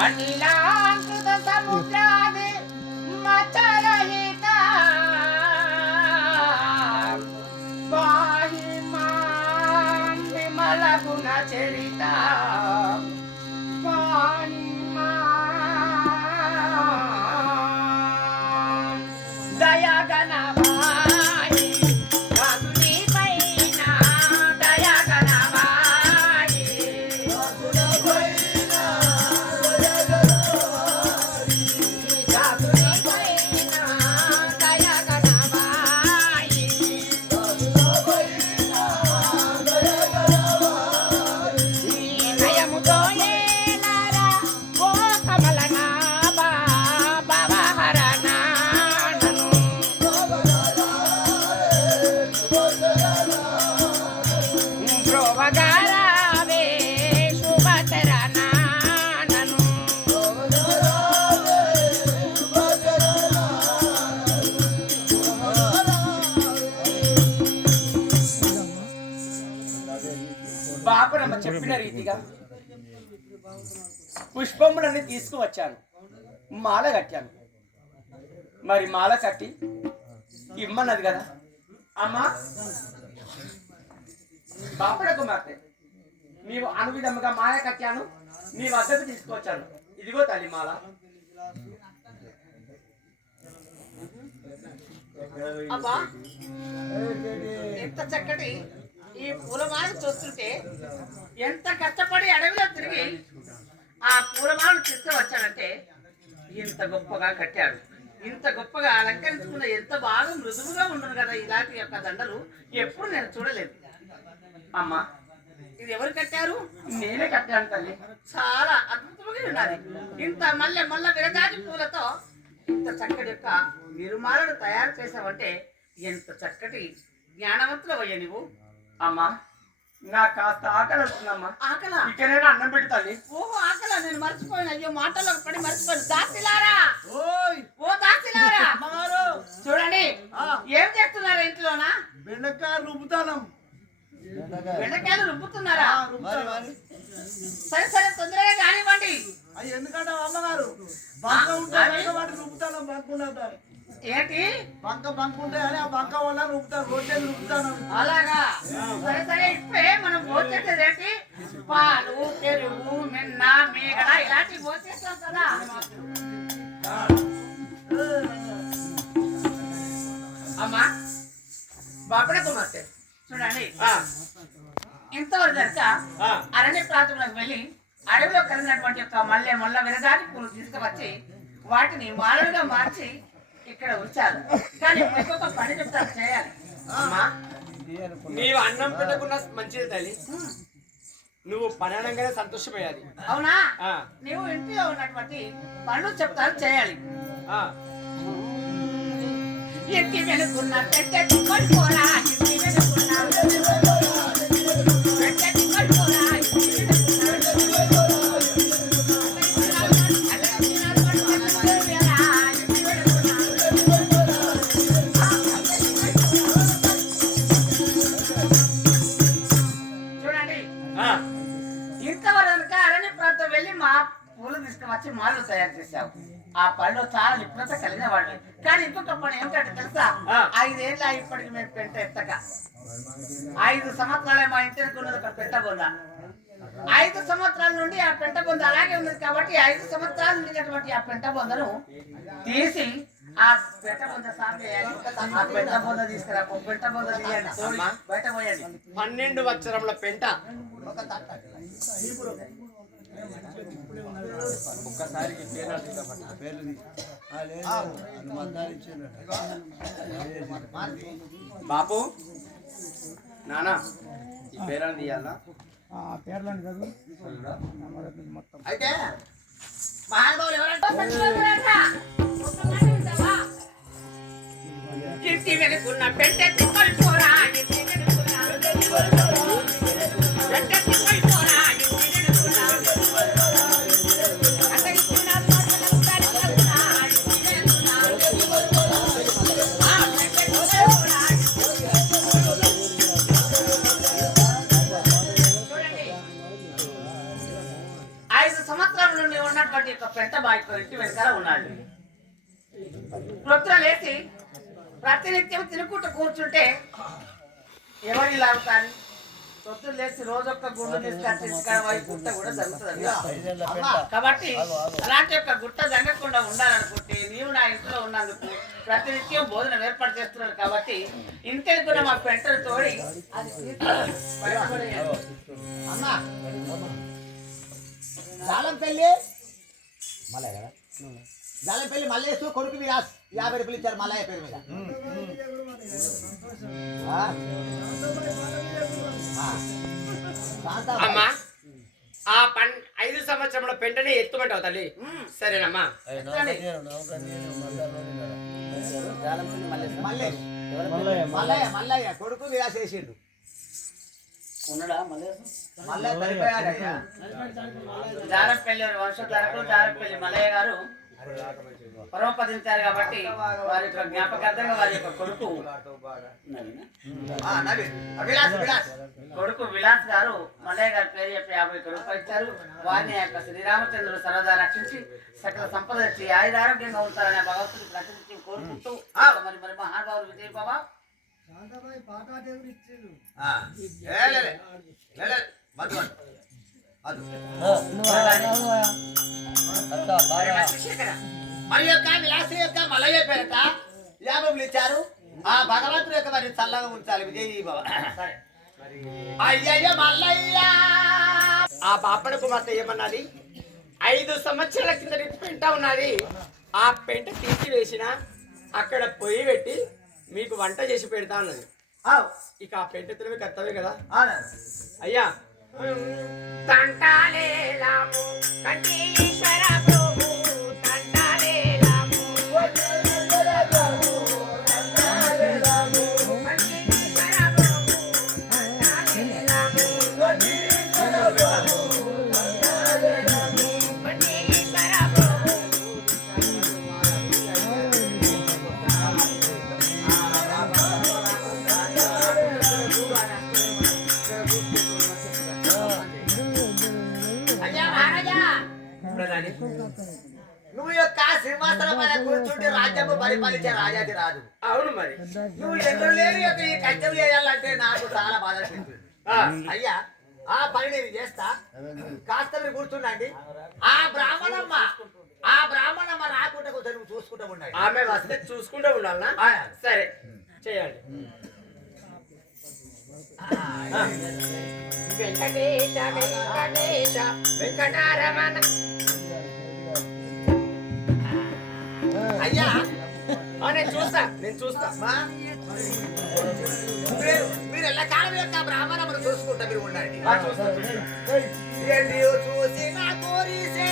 అనిలాంకృత సముద్రాది మచర చెప్పిన రీతిగా పుష్పములన్నీ తీసుకువచ్చాను, మాల కట్టాను. మరి మాల కట్టి ఇమ్మన్నది కదా అమ్మా బాపడ కుమార్తె, నీవు అనువిధముగా మాల కట్టాను, నీ వద్దకు తీసుకొచ్చాను. ఇదిగో తల్లి మాల. అబ్బా ఎంత చక్కటి ఈ పూలమాలను చూస్తుంటే ఎంత కష్టపడి అడవిలో తిరిగి ఆ పూలమాలను తీసుకువచ్చాడంటే ఇంత గొప్పగా కట్టాడు, ఇంత గొప్పగా అలంకరించుకున్న ఎంత బాగా మృదువుగా ఉండను కదా ఇలాంటి యొక్క దండలు ఎప్పుడు నేను చూడలేదు. అమ్మా ఇది ఎవరు కట్టారు? నేనే కట్టాను తల్లి. చాలా అద్భుతంగా ఉన్నది. ఇంత మల్ల విరజాజి పూలతో ఇంత చక్కటి యొక్క విరుమాలను తయారు చేసావంటే ఎంత చక్కటి జ్ఞానవంతులు అయ్యా నువ్వు. అమ్మా నాకు కాస్త ఆకలి వస్తుందమ్మా. ఆకల? ఇక్కడైనా అన్నం పెట్టి తల్లి. ఓహో ఆకల, నేను మర్చిపోయాను. అయ్యో మాటల్లో పడి మర్చిపోయాను. దాసిలారా, ఓ దాసిలారా, చూడండి ఏం చేస్తున్నారా ఇంట్లోనా? బెండకాయలు రుబ్బుతానం. బెండకాయలు రుబ్బుతున్నారా? సరే సరే తొందరగా కానివ్వండి. అది ఎందుకంటే అమ్మగారు బంక ఉంటాయి వాటి రుబ్బుతానం. బంక ఉంటారు ఏంటి? బంక ఉంటాయి అని ఆ బంక వల్ల రుబ్బుతారు. రొట్టెలు రుబ్బుతాను. అలాగా? సరే సరే ఇప్పుడే మనం భోజేసేది ఏంటి? పాలు, పెరుగు, మిన్న, మీగడ ఇలాంటివి భోజేస్తాం కదా. అమ్మా బాపడ కుమార్తె చూడండి, ఇంతవరకు కనుక అరణ్య ప్రాంతంలోకి వెళ్ళి అడవిలో కలిగినటువంటి యొక్క మల్ల విరజాజి పూలు తీసుకువచ్చి వాటిని మాలలుగా మార్చి ఇక్కడ ఉంచాలి. కానీ ఇంకొక పని చెప్తాను చేయాలి. అమ్మా నీవు అన్నం పెట్టకుండా మంచిది తల్లి, నువ్వు పని అనగానే సంతోషపోయాలి. అవునా? నీవు ఇంటిలో ఉన్నటువంటి పనులు చెప్తాను చేయాలి. ఎత్తి వెనుకున్న పెట్టె కొడుకోరా, ఎత్తి వెనుకున్న పెట్టె కొడుకోరా, చూడండి ఇంతవరకు అరణ్య ప్రాంతం వెళ్ళి మా పూలు తీసుకువచ్చి మాలు తయారు చేశావు. ఆ పనిలో చాలా నిపుణత కలిగిన వాళ్ళు. కానీ ఇంకొక పని ఏమిటంటే తెలుసా? 5 ఏళ్ళ ఇప్పటికి మేము పెంట ఎత్తక 5 సంవత్సరాలే మా ఇంటికి ఉన్నది ఒక పెంట బొంద. 5 సంవత్సరాల నుండి ఆ పెంట బొంద అలాగే ఉన్నది. కాబట్టి 5 సంవత్సరాలు ఉండినటువంటి ఆ పెంట బొందను తీసి ఆ పెంట బొంద సాగు చేయాలి. ఆ పెంట బొంద తీసుకురా, ఒక పెంట బొంద తీయండి, బయట పోయండి. 12 వత్సరముల పెంట ఒక్కసారి బాపు నానా ఈ పేర్లను తీయాలా? పేర్లని చదువు మొత్తం. అయితే మహానుభావులు ఎవరంటే ఇంటి వెనుకున్న పెట్టె తిప్పలు పోరా, ఇంటి వెనుకున్న పెట్టె తిప్పలు పోరా, ఇంటి వెనుకున్న అతనికున్న పాటల కరుణ, ఇంటి వెనుకున్న ఆ పెట్టె తిప్పలు పోరా. చూడండి 5 సంవత్సరాల నుండి ఉన్నటువంటి ఒక పెంట బాయ్కు ఇంటి వెనకాల ఉన్నాడు. ప్రొద్దున లేచి ప్రతినిత్యం తినుకుంటూ కూర్చుంటే ఎవరి లాగుతాను? ప్రొద్దున లేచి రోజొక్క గుండు తీసుకొచ్చి గుట్ట కూడా జరుగుతుంది. కాబట్టి అలాంటి యొక్క గుట్ట జరగకుండా ఉండాలనుకుంటే నీవు నా ఇంట్లో ఉన్నందుకు ప్రతినిత్యం భోజనం ఏర్పాటు చేస్తున్నాడు. కాబట్టి ఇంటికి కూడా మా పెంటలు తోడి అది బయటపడేయాలి. అమ్మా జాలంపల్లి మల్లయ్య కదా, జాలంపల్లి మల్లేసు కొడుకు విరాస్ 50 రూపాయలు ఇచ్చారు మల్లయ్య పేరు మీద. అమ్మా ఆ 5 సంవత్సరముల పెంటనే ఎత్తుమంటావు తల్లి? సరేనమ్మా. మల్లయ్య కొడుకు విరాస్ వేసిండు. ఉన్నాడా మల్లయ్య చనిపోయాడయ్యా. జారపల్లి వంశధారకు జారపల్లి మల్లయ్య గారు పరమపదించారు కాబట్టి వారి యొక్క జ్ఞాపకార్థంగా వారి యొక్క కొడుకు కొడుకు విలాస్ గారు మల్లయ్య గారి పేరు చెప్పి 50 రూపాయలు ఇచ్చారు. వారిని యొక్క శ్రీరామచంద్రుడు సరదా రక్షించి సకల సంపద ఇచ్చి ఆయురారోగ్యంగా ఉంటారనే భగవంతుడికి ప్రతినిధి కోరుకుంటూ మరి మరి మహానుభావులు విజయ్ బాబా మరి యొక్క విలాసం యొక్క మల్లయ్య పేరట 50 ఇచ్చారు. ఆ భగవంతుడు యొక్క మరి చల్లగా ఉంచాలి విజయ్ బాబా. అయ్యయ్య మల్లయ్య ఆ బాపడ కుమార్తె ఏమన్నది? 5 సంవత్సరాల కింద పెంట ఉన్నది, ఆ పెంట తీసివేసిన అక్కడ పొయ్యి పెట్టి మీకు వంట చేసి పెడతా అన్నది. ఇక ఆ పెంట తినవి కర్తవే కదా అయ్యా. తంటాలేలాము కంఠీశ్వర ప్రభు తంటాలేలాము కంఠీశ్వర ప్రభు తంటాలేలాము కంఠీశ్వర ప్రభు తంటాలేలాము కంఠీశ్వర ప్రభు నువ్వు యొక్క సింహాసనం పైన కూర్చుంటే రాజ్యము పరిపాలించే రాజాది రాదు. అవును మరి నువ్వు ఎదురు లేని యొక్క ఈ కష్టం చేయాలంటే నాకు చాలా బాధ అనిపిస్తుంది. అయ్యా ఆ పని నేను చేస్తా, కాస్త మీరు కూర్చుండండి. ఆ బ్రాహ్మణమ్మ రాకుండా కొంచెం నువ్వు చూసుకుంటూ ఉండండి. ఆమె వస్తే చూసుకుంటూ ఉండాలనా? సరే చేయండి. వెంకటేశ వెంకటేశ వెంకటారమణ. అయ్యా నేను చూస్తా మీరు ఎలా కాలం యొక్క బ్రాహ్మణమ్మను చూసుకుంటా మీరు ఉండండి. చూస్తా చూసి నా కోరిసే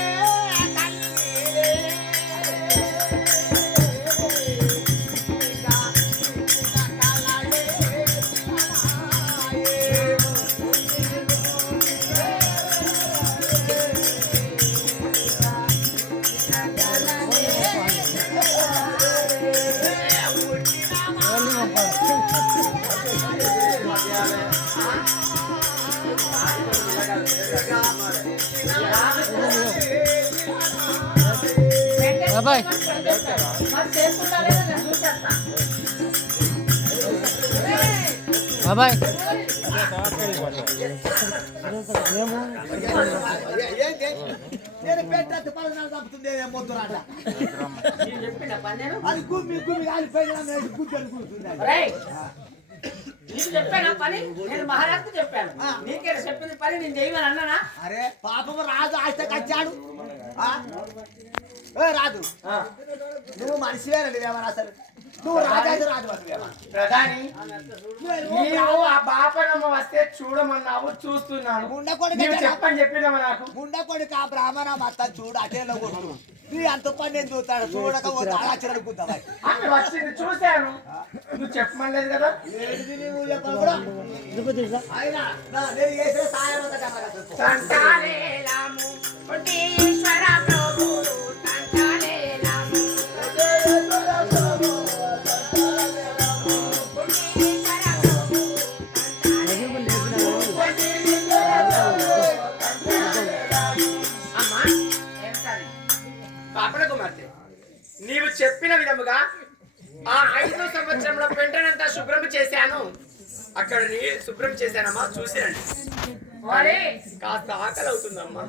బాబాయ్ బాబాయ్ నేను పెట్టద్దు 14 తప్పుతుంది మొత్తం అది గుమ్మి కాలిపోయిన గుడ్డలు కూర్చుంది. నీకు చెప్పాను పని, నేను మహారాజుకు చెప్పాను. నీకే చెప్పింది పని నేను చేయమని అన్నానా? అరే పాపము రాజు ఆశకు వచ్చాడు. రాదు నువ్వు మనిషివేనండి ఏమన్నా అసలు నువ్వు రాజాది రాజు ప్రధాని నీవు ఆ బాపనమ్మ వస్తే చూడమన్నావు, చూస్తున్నాను. చెప్పని చెప్పినామా నాకు? ముండ కొడుకు ఆ బ్రాహ్మణ మత్త చూడు అటేలో కొట్టు నీ అంత పని నేను చూస్తాడు చూడకపోతే ఆచరణకుద్దాం. ఆమె వచ్చింది చూశాను, నువ్వు చెప్పమలేదు కదా. అయినా నేను చేసే సాయం నీవు చెప్పిన విధముగా ఆ 5 సంవత్సరంలో పెంటనంతా శుభ్రం చేశాను. అక్కడ శుభ్రం చేశానమ్మా, చూసానండి. కాస్త ఆకలి అవుతుందమ్మా.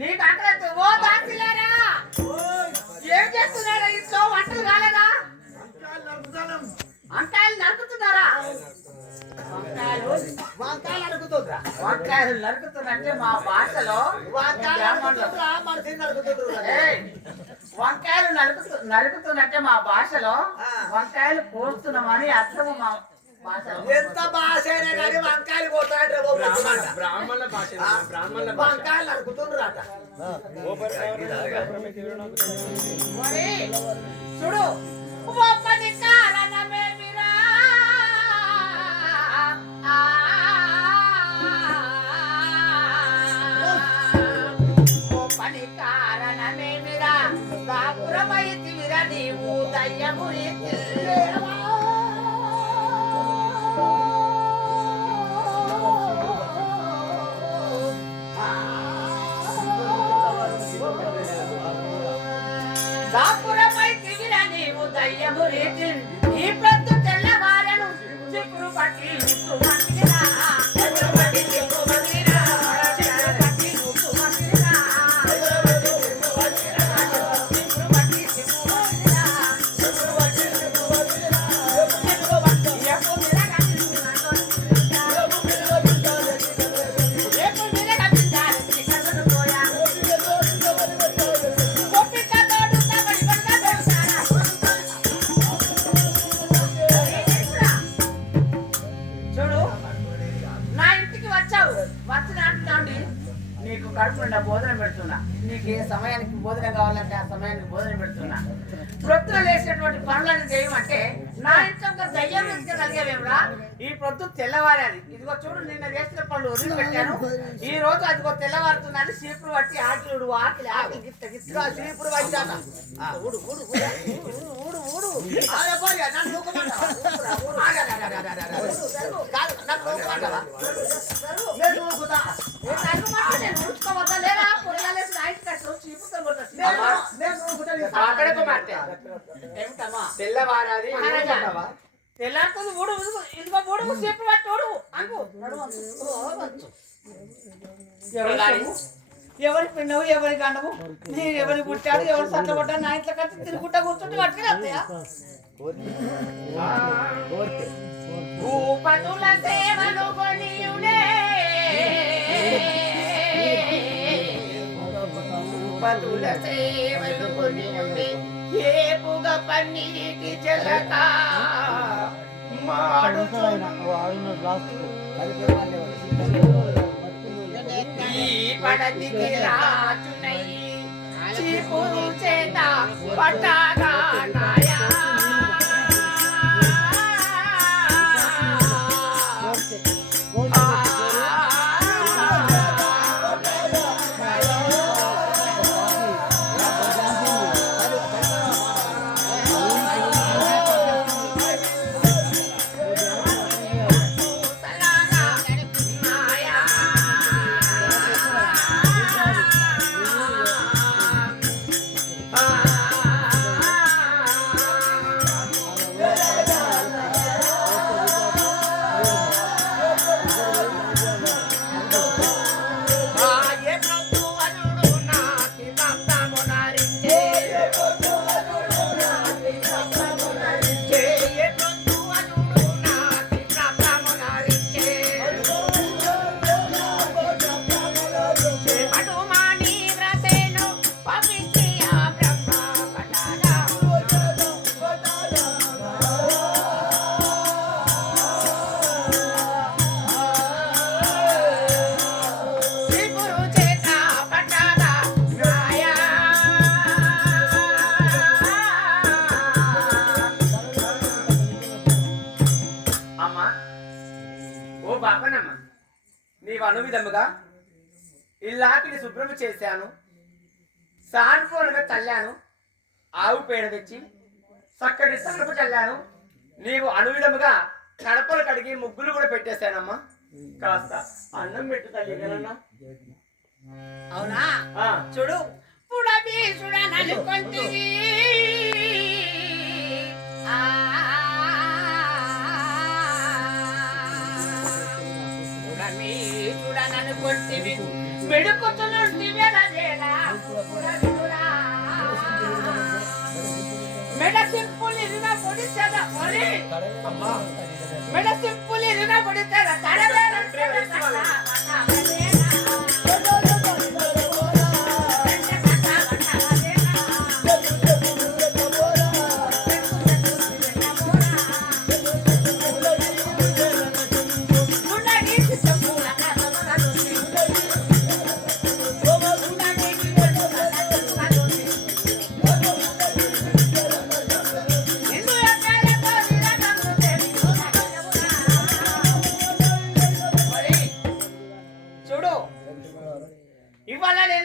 నీకు ఆకలి ఓ దాసిలారా ఏం చేస్తున్నారా? ఇంట్లో వంటలు కాలేదా? వంకాయలు నరుకుతున్నారా? వంకాయలు అడుగుతుండ్రా? వంకాయలు నరుకుతున్నట్టే మా భాషలో వంకాయలు నరుకుతున్నట్టే మా భాషలో వంకాయలు కోస్తున్నామని అర్థము మా భాషలో. ఎంత భాష అయినా కానీ వంకాయలు కోస్తారంటే బ్రాహ్మణ భాష, బ్రాహ్మణ వంకాయలు నరుకుతుండ్రట. చూడు ఒప్పని కారణమేమిరా ఒప్పని కారణమేమిరా కాపురం కడుపు నిండా భోజనం పెడుతున్నా. నీకు ఏ సమయానికి భోజనం కావాలంటే ఆ సమయానికి భోజనం పెడుతున్నా. ప్రొద్దున లేచినటువంటి పనులను చేయమంటే నా ఇంట్లో ఒక దయ్యం కలిగేవేమిరా. ఈ ప్రొద్దు తెల్లవారేది. ఇదిగో చూడు, నిన్న చేసిన పనులు వదిలిపెట్టాను. ఈ రోజు అదిగో తెల్లవారుతున్నది. చీపురు పట్టి ఆకిలుడు ఆకిలి ఆకిలి గిట్ట గిట్ట చీపురు పట్టాను. తెల్లవారాది తెల్లారుతుంది. ఊడు ఇదిగో ఊడు చీపురు పట్టి ఊడు అంగు. ఎవరి పిండవు ఎవరి గండవు, నేను ఎవరి పుట్టాడు ఎవరు సట్ల పడ్డాడు, నా ఇంట్లో కలిసి తిరుగుకుంటా కూర్చుంటే పట్టుకుని వస్తాయా? భూపతుల సేవలు కొనియునే, భూపతుల సేవలు కొనియునే, ఏపుగ పన్నీటి జలక ఈ పడతికి రాజునై చీపురు చేత పట్టగా నాయా. నీవు అనువిధముగా ఇల్లాకిని శుభ్రము చేశాను, సానుకూలంగా చల్లాను, ఆవు పేడ తెచ్చి చక్కటి సరుపు చల్లాను. నీవు అనువిధముగా కడపలు కడిగి ముగ్గులు కూడా పెట్టేశానమ్మా. కాస్త అన్నం పెట్టు తల్లి కదన్నా. అవునా? చూడు, పుడబీ చూడననుకొంటివి, పుడబీ చూడననుకొంటివి, మెడుకుతులుంటివి మెడ సింపుల్ ఇరిన పొడిచెద ఒలి అమ్మా, మెడ సింపుల్ ఇరిన పొడిచెద తడవేర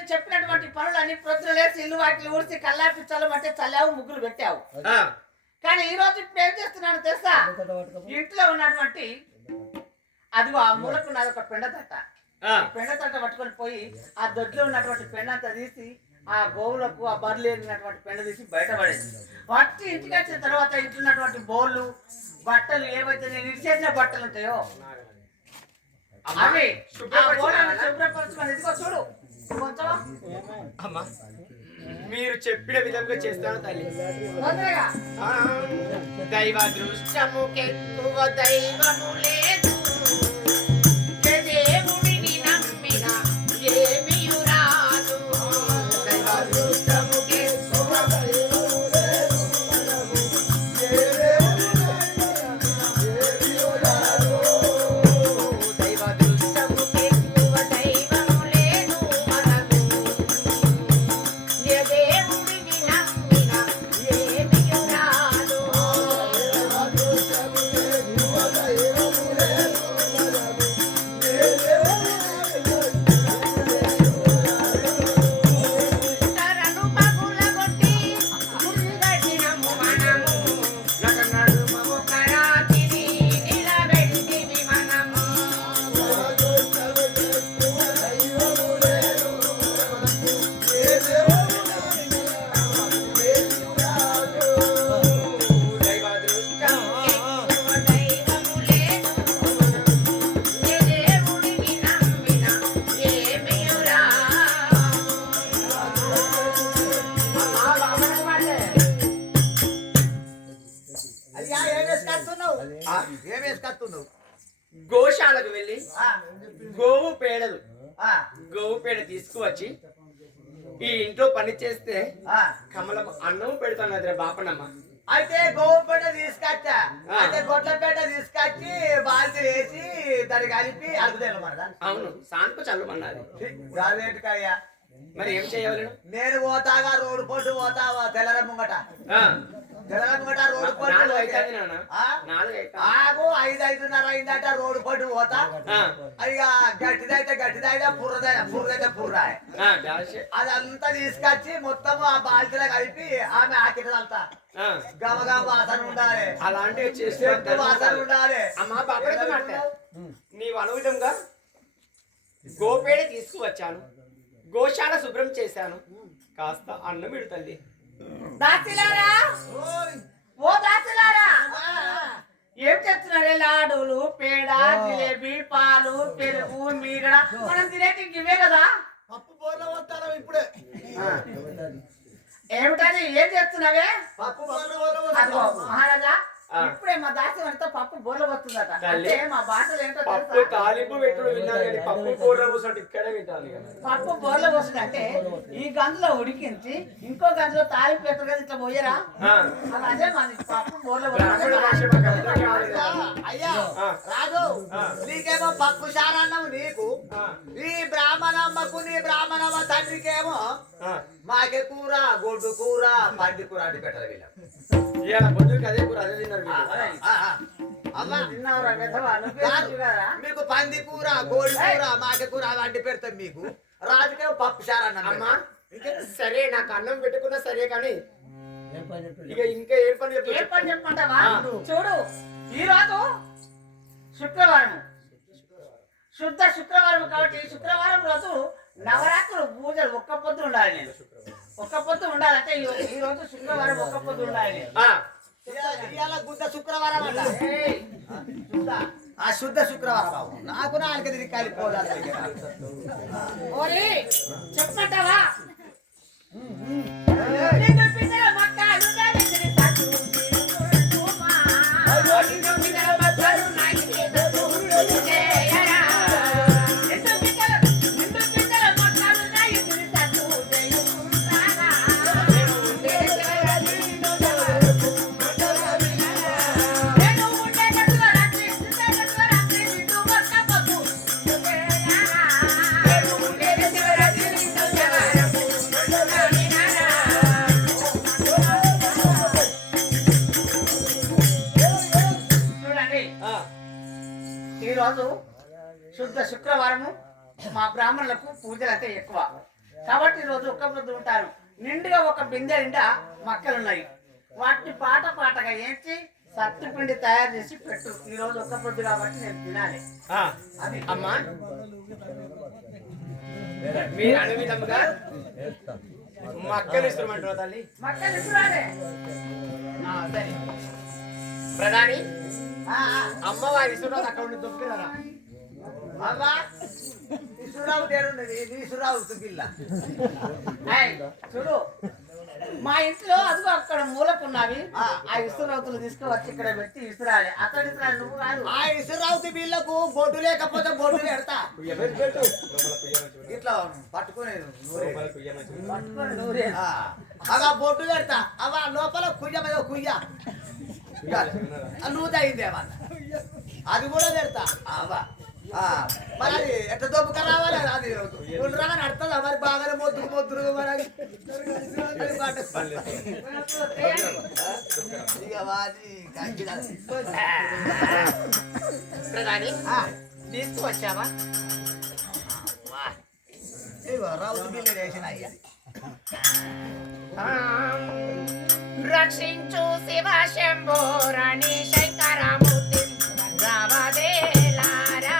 చెప్పినటువంటి పనులన్నీ ప్రొద్దున లేసి ఇల్లు వాటిని ఊడిసి కల్లాపి చల్లమంటే చల్లావు, ముగ్గులు పెట్టావు. కానీ ఈ రోజు ఇప్పుడు ఏం చేస్తున్నాను తెలుసా? ఇంట్లో ఉన్నటువంటి అదిగో ఆ మూలకు నాది ఒక పెండ తట్ట. పెండ తట్ట పట్టుకొని పోయి ఆ దొడ్లో ఉన్నటువంటి పెండ అంతా తీసి ఆ గోవులకు ఆ బర్రెలు ఎగినటువంటి పెండ తీసి బయటపడేది. పట్టి ఇంటికి వచ్చిన తర్వాత ఇంట్లో ఉన్నటువంటి బోళ్ళు బట్టలు ఏవైతే నేను ఇచ్చేసిన బట్టలు ఉంటాయో అవి శుభ్రపరచుకొని ఇదిగో చూడు. అమ్మా, మీరు చెప్పిన విధంగా చేస్తాను తల్లి. దైవ దృష్టముకెక్కువ దైవము లేదు, దేవుడిని నమ్మిన ఏమియు రాదు. దైవ దృష్టముకెక్కువ దైవము లేదు, దైవ దృష్టముకెక్కువ దైవము లేదు మన ఏం వేసుకొస్తున్నావు గోశాలకు వెళ్ళి ఆ, గోవు పేడలు ఆ, గోవు పేడ తీసుకువచ్చి ఈ ఇంట్లో పని చేస్తే ఆ. కమలం అన్నం పెడతాను అదే బాపనమ్మ. అయితే గోవుపేట తీసుకొచ్చా అయితే గొడ్లపేట తీసుకొచ్చి బాల్చి వేసి దాన్ని కలిపి అడుగుతాను మన అవును సాన్పు చల్లమన్నది. అదేంటికయ్యా మరి ఏం చేయవలను? నేను పోతాగా రోడ్డు పొట్టు పోతావా తెల్లర ముంగట తెల్లర ముంగట రోడ్డు పొట్టు 4 అవుతుంది నాన్న, ఆ? 4 అవుతుంది. ఆగు 5:30 అయిందట రోడ్డు పొట్టు పోతా ఇక గట్టిదైతే గట్టిదైతే పుర్రదైతే పుర్రాయ అదంతా తీసుకొచ్చి మొత్తం ఆ బాల్టీలో కలిపి ఆమె ఆకిటదంతా గమగమ వాసన ఉండాలి, అలాంటివి చేస్తే చెట్టు వాసన ఉండాలి. అమ్మా బాపడైతే మాట నీవు అనువిధంగా గోపేడ తీసుకువచ్చాను, గోశాల శుభ్రం చేశాను, కాస్త అన్నం పెడుతుంది. దాసిలారా ఓ దాసిలారా ఏం చేస్తున్నారే? లాడులు పేడ జిలేబీ పాలు పెరుగు మీగడ మనం తినేటి ఇవే కదా. పప్పు బోర్ల వస్తాను ఇప్పుడే. ఏమిటది ఏం చేస్తున్నావే? పప్పు బోర్ల వస్తాను. అదిగో మహారాజా ఇప్పుడే మా దాసి వంటతో పప్పు బోర్ల వస్తుందట. అంటే మా భాషలో ఏంటో పప్పు తెలుసా? తాలింపు పెట్టుడు విన్నాను కానీ పప్పు కూర కూర్చోండి ఇక్కడే వింటాను కదా. పప్పు బోర్ల వస్తుంది అంటే ఈ గంజలో ఉడికించి ఇంకో గంజలో తాలింపు పెడతారు కదా ఇట్లా పోయరా, అదే మన పప్పు బోర్ల బ్రాహ్మణ భాష వస్తుంది. మాకు అర్థం కాలేదు. అయ్యా రాజు నీకేమో పప్పు చారన్నావు నీకు, ఈ బ్రాహ్మణమ్మకు నీ బ్రాహ్మణమ్మ తండ్రికేమో మాకే కూర గొడ్డు కూర పంది కూర అడ్డు పెట్టరు వీళ్ళ. ఇవాళ పొద్దుకి అదే కూర అదే తిన్నారు వీళ్ళు. అమ్మా తిన్నావురా విధవా? నువ్వే తిన్నావు కదరా? మీకు పంది కూర కోడి కూర మాకే కూర అవి అడ్డు పెడతాం మీకు. రాజుకేమో పప్పు చారన్న అమ్మా సరే నాకు అన్నం పెట్టుకున్నా సరే కానీ ఇక ఇంకా ఏం పని ఏ చెప్పు. పని చెప్పమంటావా? చూడు ఈ రోజు శుక్రవారం, శుద్ధ శుక్రవారం కాబట్టి శుక్రవారం రోజు నవరాత్రులు పూజలు ఒక్క పొద్దు ఉండాలి. నేను ఒక్క పొద్దు ఉండాలంటే ఈ రోజు శుక్రవారం ఒక్క పొద్దు ఉండాలి నేను. ఇవాళ గుడ్డ శుక్రవారం అంట. ఏయ్, శుద్ధ. ఆ శుద్ధ శుక్రవారం బాబు నాకు నాలుగు తిరిగి కలిపోదాలి. ఓరి చెప్పమంటావా? నిన్ను పిల్లల మక్కలు నడిచిరి తట్టు తిరుగుతుమా. నిన్ను పిల్లల మక్కలు నడిచిరి తట్టు చేయరా. నిన్ను పిల్లల మక్కలు నడిచిరి తట్టు చేయుకుంటారా. నేను ఉండే రాత్రి నిన్ను ఒక్క పొద్దు చేయరా. నేను ఉండే రాత్రి చూడండి ఈరోజు శుద్ధ శుక్రవారము మా బ్రాహ్మణులకు పూజలు అంటే ఎక్కువ కాబట్టి ఈరోజు ఒక్క పొద్దు ఉంటారు. నిండుగా ఒక బిందె నిండా మక్కలు ఉన్నాయి. వాటిని పాట పాటగా ఏంచి సత్తి పిండి తయారు చేసి పెట్టు. ఈరోజు ఒక్క పొద్దు కాబట్టి నేను తినాలి. అది అమ్మా మీరు అనే విధముగా మక్కలు ఇస్తామంటారు తల్లి. మక్కలు ఇస్తున్నారే. సరే ప్రధాని ఆ, అమ్మవారి ఇస్తున్నారు అక్కడ ఉండి దొబ్బిరారా. అమ్మా ఇసురావు తేరున్నది నీ ఇసురావు పిల్ల. ఏయ్, చూడు మా ఇంట్లో అదిగో అక్కడ మూలకున్నవి. ఆ ఇసురవతులు తీసుకువచ్చి ఇక్కడ పెట్టి ఇసురాలి. అతడు ఇసురాలి, నువ్వు కాదు. ఆ ఇసురావు పిల్లకు బొడ్డు లేకపోతే బొడ్డు పెడతా ఇట్లా పట్టుకునేది పట్టుకొని నూరే. అలా బొడ్డు పెడతా అవ లోపల కుయ్య మీద కుయ్య లూజ్ అయిందేమన్న అది కూడా పెడతా అవ్వ. మరి అది ఎట్లా దొబ్బుక రావాలి అది గుండ్రగా నడుతుందా మరి బాగానే మొద్దురు మరి అది ఇక వాది కంకిదాది. ప్రధాని తీసుకువచ్చావా? ఇగో రౌతు బిల్లు వేసిన అయ్యా రక్షించు శివ శంభో రాణి శంకరమూర్తి రావదేలారా.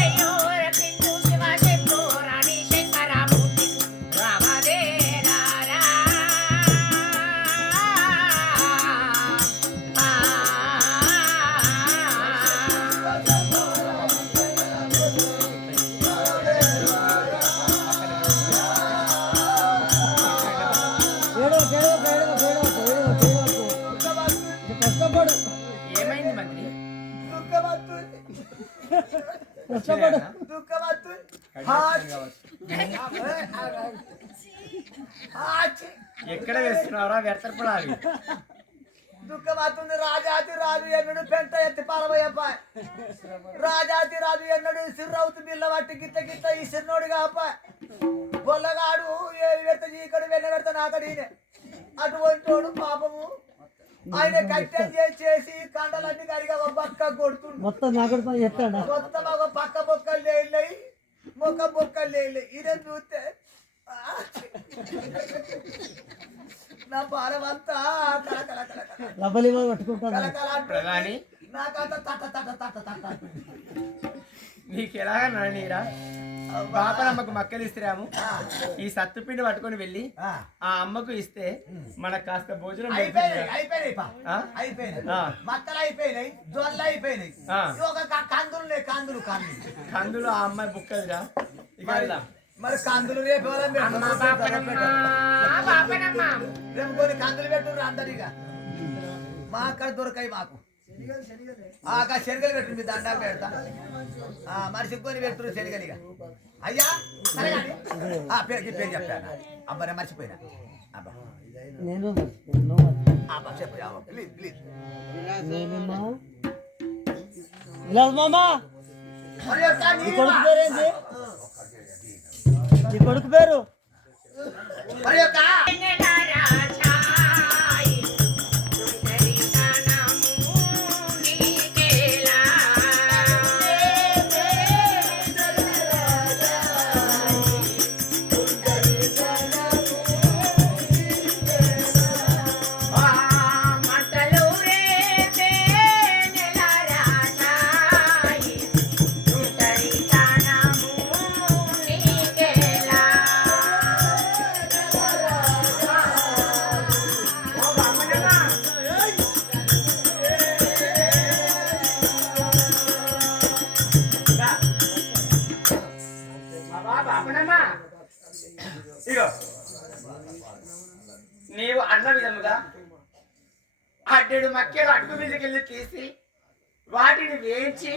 అయ్యో రక్షించు శివ శంభో రాణి శంకరమూర్తి రావదేలారా. దుఃఖం వస్తుంది ఎక్కడ వేస్తున్నావురా వ్యర్థపడాలి దుఃఖం వస్తుంది రాజాతి రాజు ఎన్నడు పెంట ఎత్తి పాలబోయప్ప రాజాతి రాజు ఎన్నడు సిర్రవుతు బిల్ల పట్టి గిట్ట గిట్ట ఈ సిర్నోడు కాప పొల్లగాడు ఏది పెడత చీకడు వెన్న పెడత నాకడీనే అటువంటి పాపము ఆయన కట్టెం చేసి కండలన్నీ కడిగా ఒక పక్క కొడుతుండు మొత్తం ఒక పక్క బొక్కలు లేయి మొక్క బొక్కలు లేయి ఇదే చూస్తే నా పాలమంతా ప్రధాని నాకంతా తట్ట తట్ట తట్ట తట్ట నీకు ఎలాగా నాన్నీరా బాపనమ్మకు మక్కలు ఇస్తున్నాము ఈ సత్తుపిండి పట్టుకొని వెళ్ళి ఆ అమ్మకు ఇస్తే మనకు కాస్త భోజనం మక్కలు అయిపోయినాయి జొల్లు అయిపోయినాయి కందులు కందులు కందులు కందులు ఆ అమ్మాయి బుక్కదిరా ఇక వెళ్దాం మరి కందులు రేపు రేపు కొన్ని కందులు పెట్టుర్రు అందరిగా మా అక్కడ దొరకాయి మాకు శనగలు పెట్టు మీ దండా పెడతా మరి సిగ్గుని పెట్టురు శనగలిగా అయ్యా సరే పేరు పేరు చెప్తాను అబ్బాయి మర్చిపోయినా అబ్బా అబ్బా చెప్పు ప్లీజ్ ప్లీజ్ కొడుకు పేరు మరి యొక్క నీవు అన్న విధముగా అడ్డెడు మక్కెడు అడుగు మీదకి వెళ్ళి తీసి వాటిని వేయించి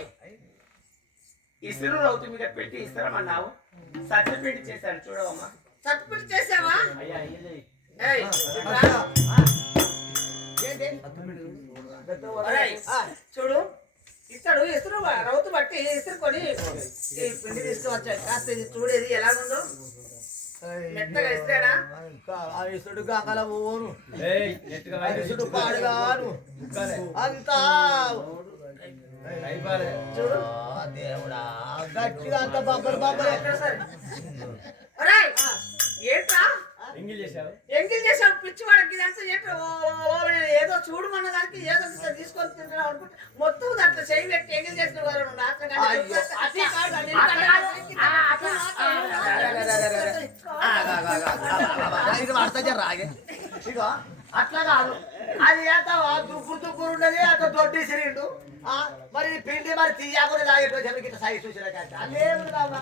ఇసురు రౌతు మీద పెట్టి ఇస్తారమన్నావు సత్తుపిండి చేశాను చూడవమ్మా సత్తుపిండి చేసావా అయ్యా చూడు ఇతడు ఇసురు రౌతు బట్టి ఇసురుకొని ఈ పిండి తీసుకువచ్చాడు కాస్త ఇది చూడేది ఎలాగుందో మెత్తగా ఇస్తాడా ఇసుడు కాకల పోను ఇసుడు పాడుగాను అంతా చూడు దేవుడా గట్టిగా అంత బొబ్బలు బొబ్బలు ఏంట్రా ఎంగిల్ చేసావు పిచ్చి వాడికి ఏదో చూడమన్న దానికి ఏదో తీసుకొని తింటున్నావు అనుకుంటే మొత్తం దాంట్లో చేయి పెట్టి ఎంగిల్ చేసిన వారు రాగే ఇగో అట్లా కాదు అది ఎంత దుగ్గురు దుగ్గురు ఉన్నది అంత దొడ్డి సిరిండు మరి పిండి మరి తీయకుండా తాగేటో ఇట్లా సై చూసిన అదేమి కావా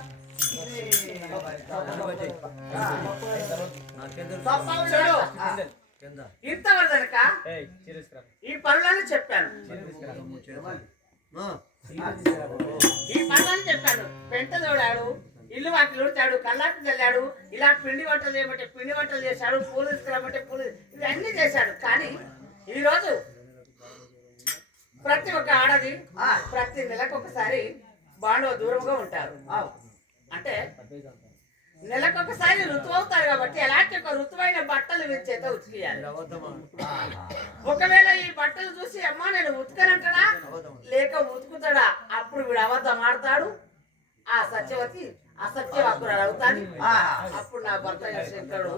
ఇంతవరదనక ఈ పనులని చెప్పాను పెంట తోడాడు ఇల్లు వాకిలు ఉడిచాడు కల్లాపి చల్లాడు ఇలా పిండి వంటలు చేయమంటే పిండి వంటలు చేశాడు పూలు తీసుకురామంటే పూలు ఇవన్నీ చేశాడు కానీ ఈరోజు ప్రతి ఒక్క ఆడది ప్రతి నెలకు ఒకసారి బాండవ దూరంగా ఉంటారు అంటే నెలకొకసారి ఋతువు అవుతారు కాబట్టి ఎలాంటి ఒక ఋతువైన బట్టలు చేత ఉతికియాలి ఒకవేళ ఈ బట్టలు చూసి అమ్మా నేను ఉతకనంటాడా లేక ఉతుకుతాడా అప్పుడు వీడు అబద్ధం ఆడతాడు ఆ సత్యవతి అసత్యవాకురాలు అవుతాను అప్పుడు నా భర్త శంకరుడు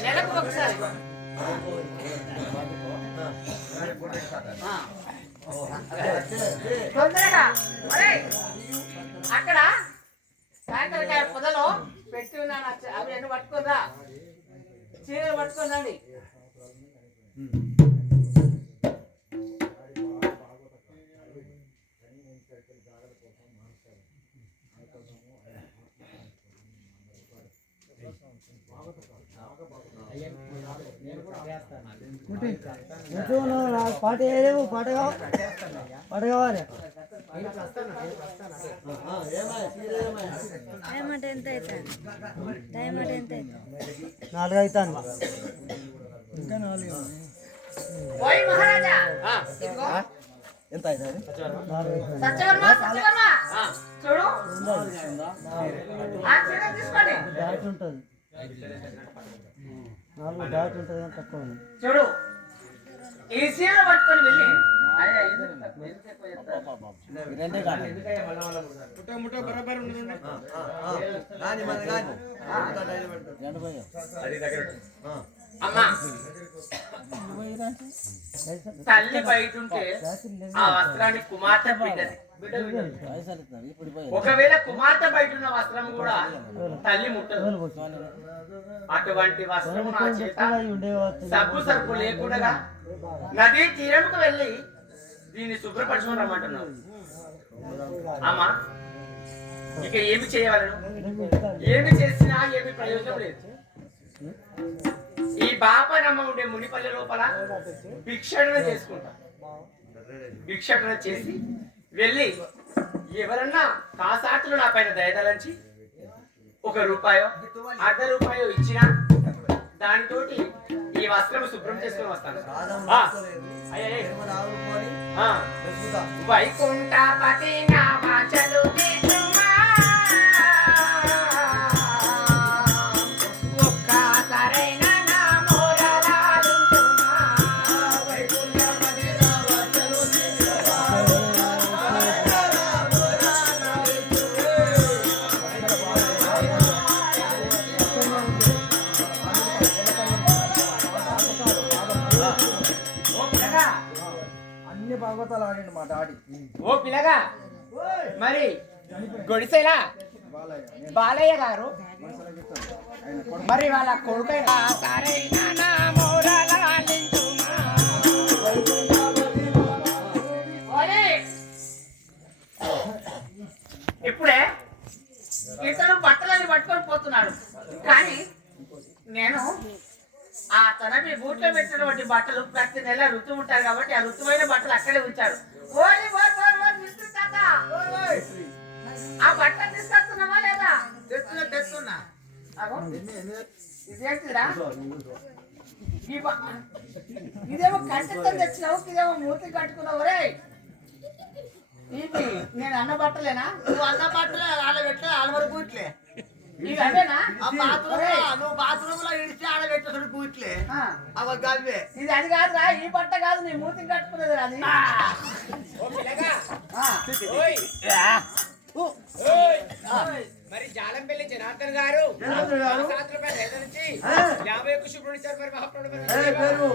నెలకు ఒకసారి తొందరగా అక్కడ కాకరకాయ పొదలో పెట్టి ఉన్నాను అవి అన్ని పట్టుకుందా చీరలు పట్టుకుందండి పాట ఏదేమో పాట కావాలి టైం అంటే ఎంత అవుతుంది? టైం అంటే ఎంత అవుతుంది? 4 అవుతాను ఇంకా 4 ఓయ్ మహారాజా ఇదిగో ఎంత అవుతుంది? సత్యవర్మ చూడు ఆ చీర తీసుకోండి డాట్ ఉంటుంది 4 డాట్ ఉంటుంది కానీ తక్కువ ఉంది. చూడు ఈ చీర పట్టుకొని వెళ్ళి అయ్యా రెండే కాదు ముఠో బరాబర్ ఉండదు అమ్మా తల్లి బయట ఉంటే ఆ వస్త్రాన్ని కుమార్తె బిడ్డది ఒకవేళ కుమార్తె బయట ఉన్న వస్త్రం కూడా తల్లి ముట్టదు. అటువంటి వస్త్రం నా చేత సబ్బు లేకుండా నదీ తీరముకు వెళ్ళి దీన్ని శుభ్రపరచుకొని రమ్మంటున్నావు. అమ్మా ఇక ఏమి చేయవలను? ఏమి చేసినా ఏమి ప్రయోజనం లేదు. ఈ బాపనమ్మ ఉండే మునిపల్లి లోపల భిక్షాటన చేసుకుంటా. భిక్షాటన చేసి వెళ్ళి ఎవరన్నా కాసాతులు నా పైన దయదలంచి 1 రూపాయో ₹1 ఇచ్చినా దానితోటి ఈ వస్త్రం శుభ్రం చేసుకుని వస్తాను. వైకుంఠపతి నామాచలు భాగవతాలు ఆడిండు మా డాడీ. ఓ పిల్లగా మరి గొడిసేలా బాలయ్య గారు మరి వాళ్ళ కొడుకైన ఇప్పుడే ఇతను బట్టలని పట్టుకొని పోతున్నాడు. కానీ నేను ఆ తనని బూట్లో పెట్టినటువంటి బట్టలు ప్రతి నెల ఋతువు ఉంటారు కాబట్టి ఆ ఋతువైన బట్టలు అక్కడే ఉంచాడు. ఆ బట్టలు తీసుకొస్తున్నావా లేదా? తెస్తున్నా. ఇదేంటిరా? ఇదేమో కంటితో తెచ్చినావు, ఇదేమో మూర్తి కట్టుకున్నావు. రే ఇది నేను అన్న బట్టలేనా? నువ్వు అన్న బట్టలే ఆడబెట్టే ఆడవరకు ఇట్లే ఇవి అవేనా? నువ్వు బాత్రూమ్ లో ఇడిచి ఆడబెట్టేసాడు కూట్లే అవ గవ్వే. ఇది అది కాదురా, ఈ బట్ట కాదు, నీ మూతికి కట్టుకున్నది అది. మరి జాలంపల్లి జనార్దన్ గారు 50 శుభ్రుడు ఇచ్చారు. మరి మహాప్రభుడు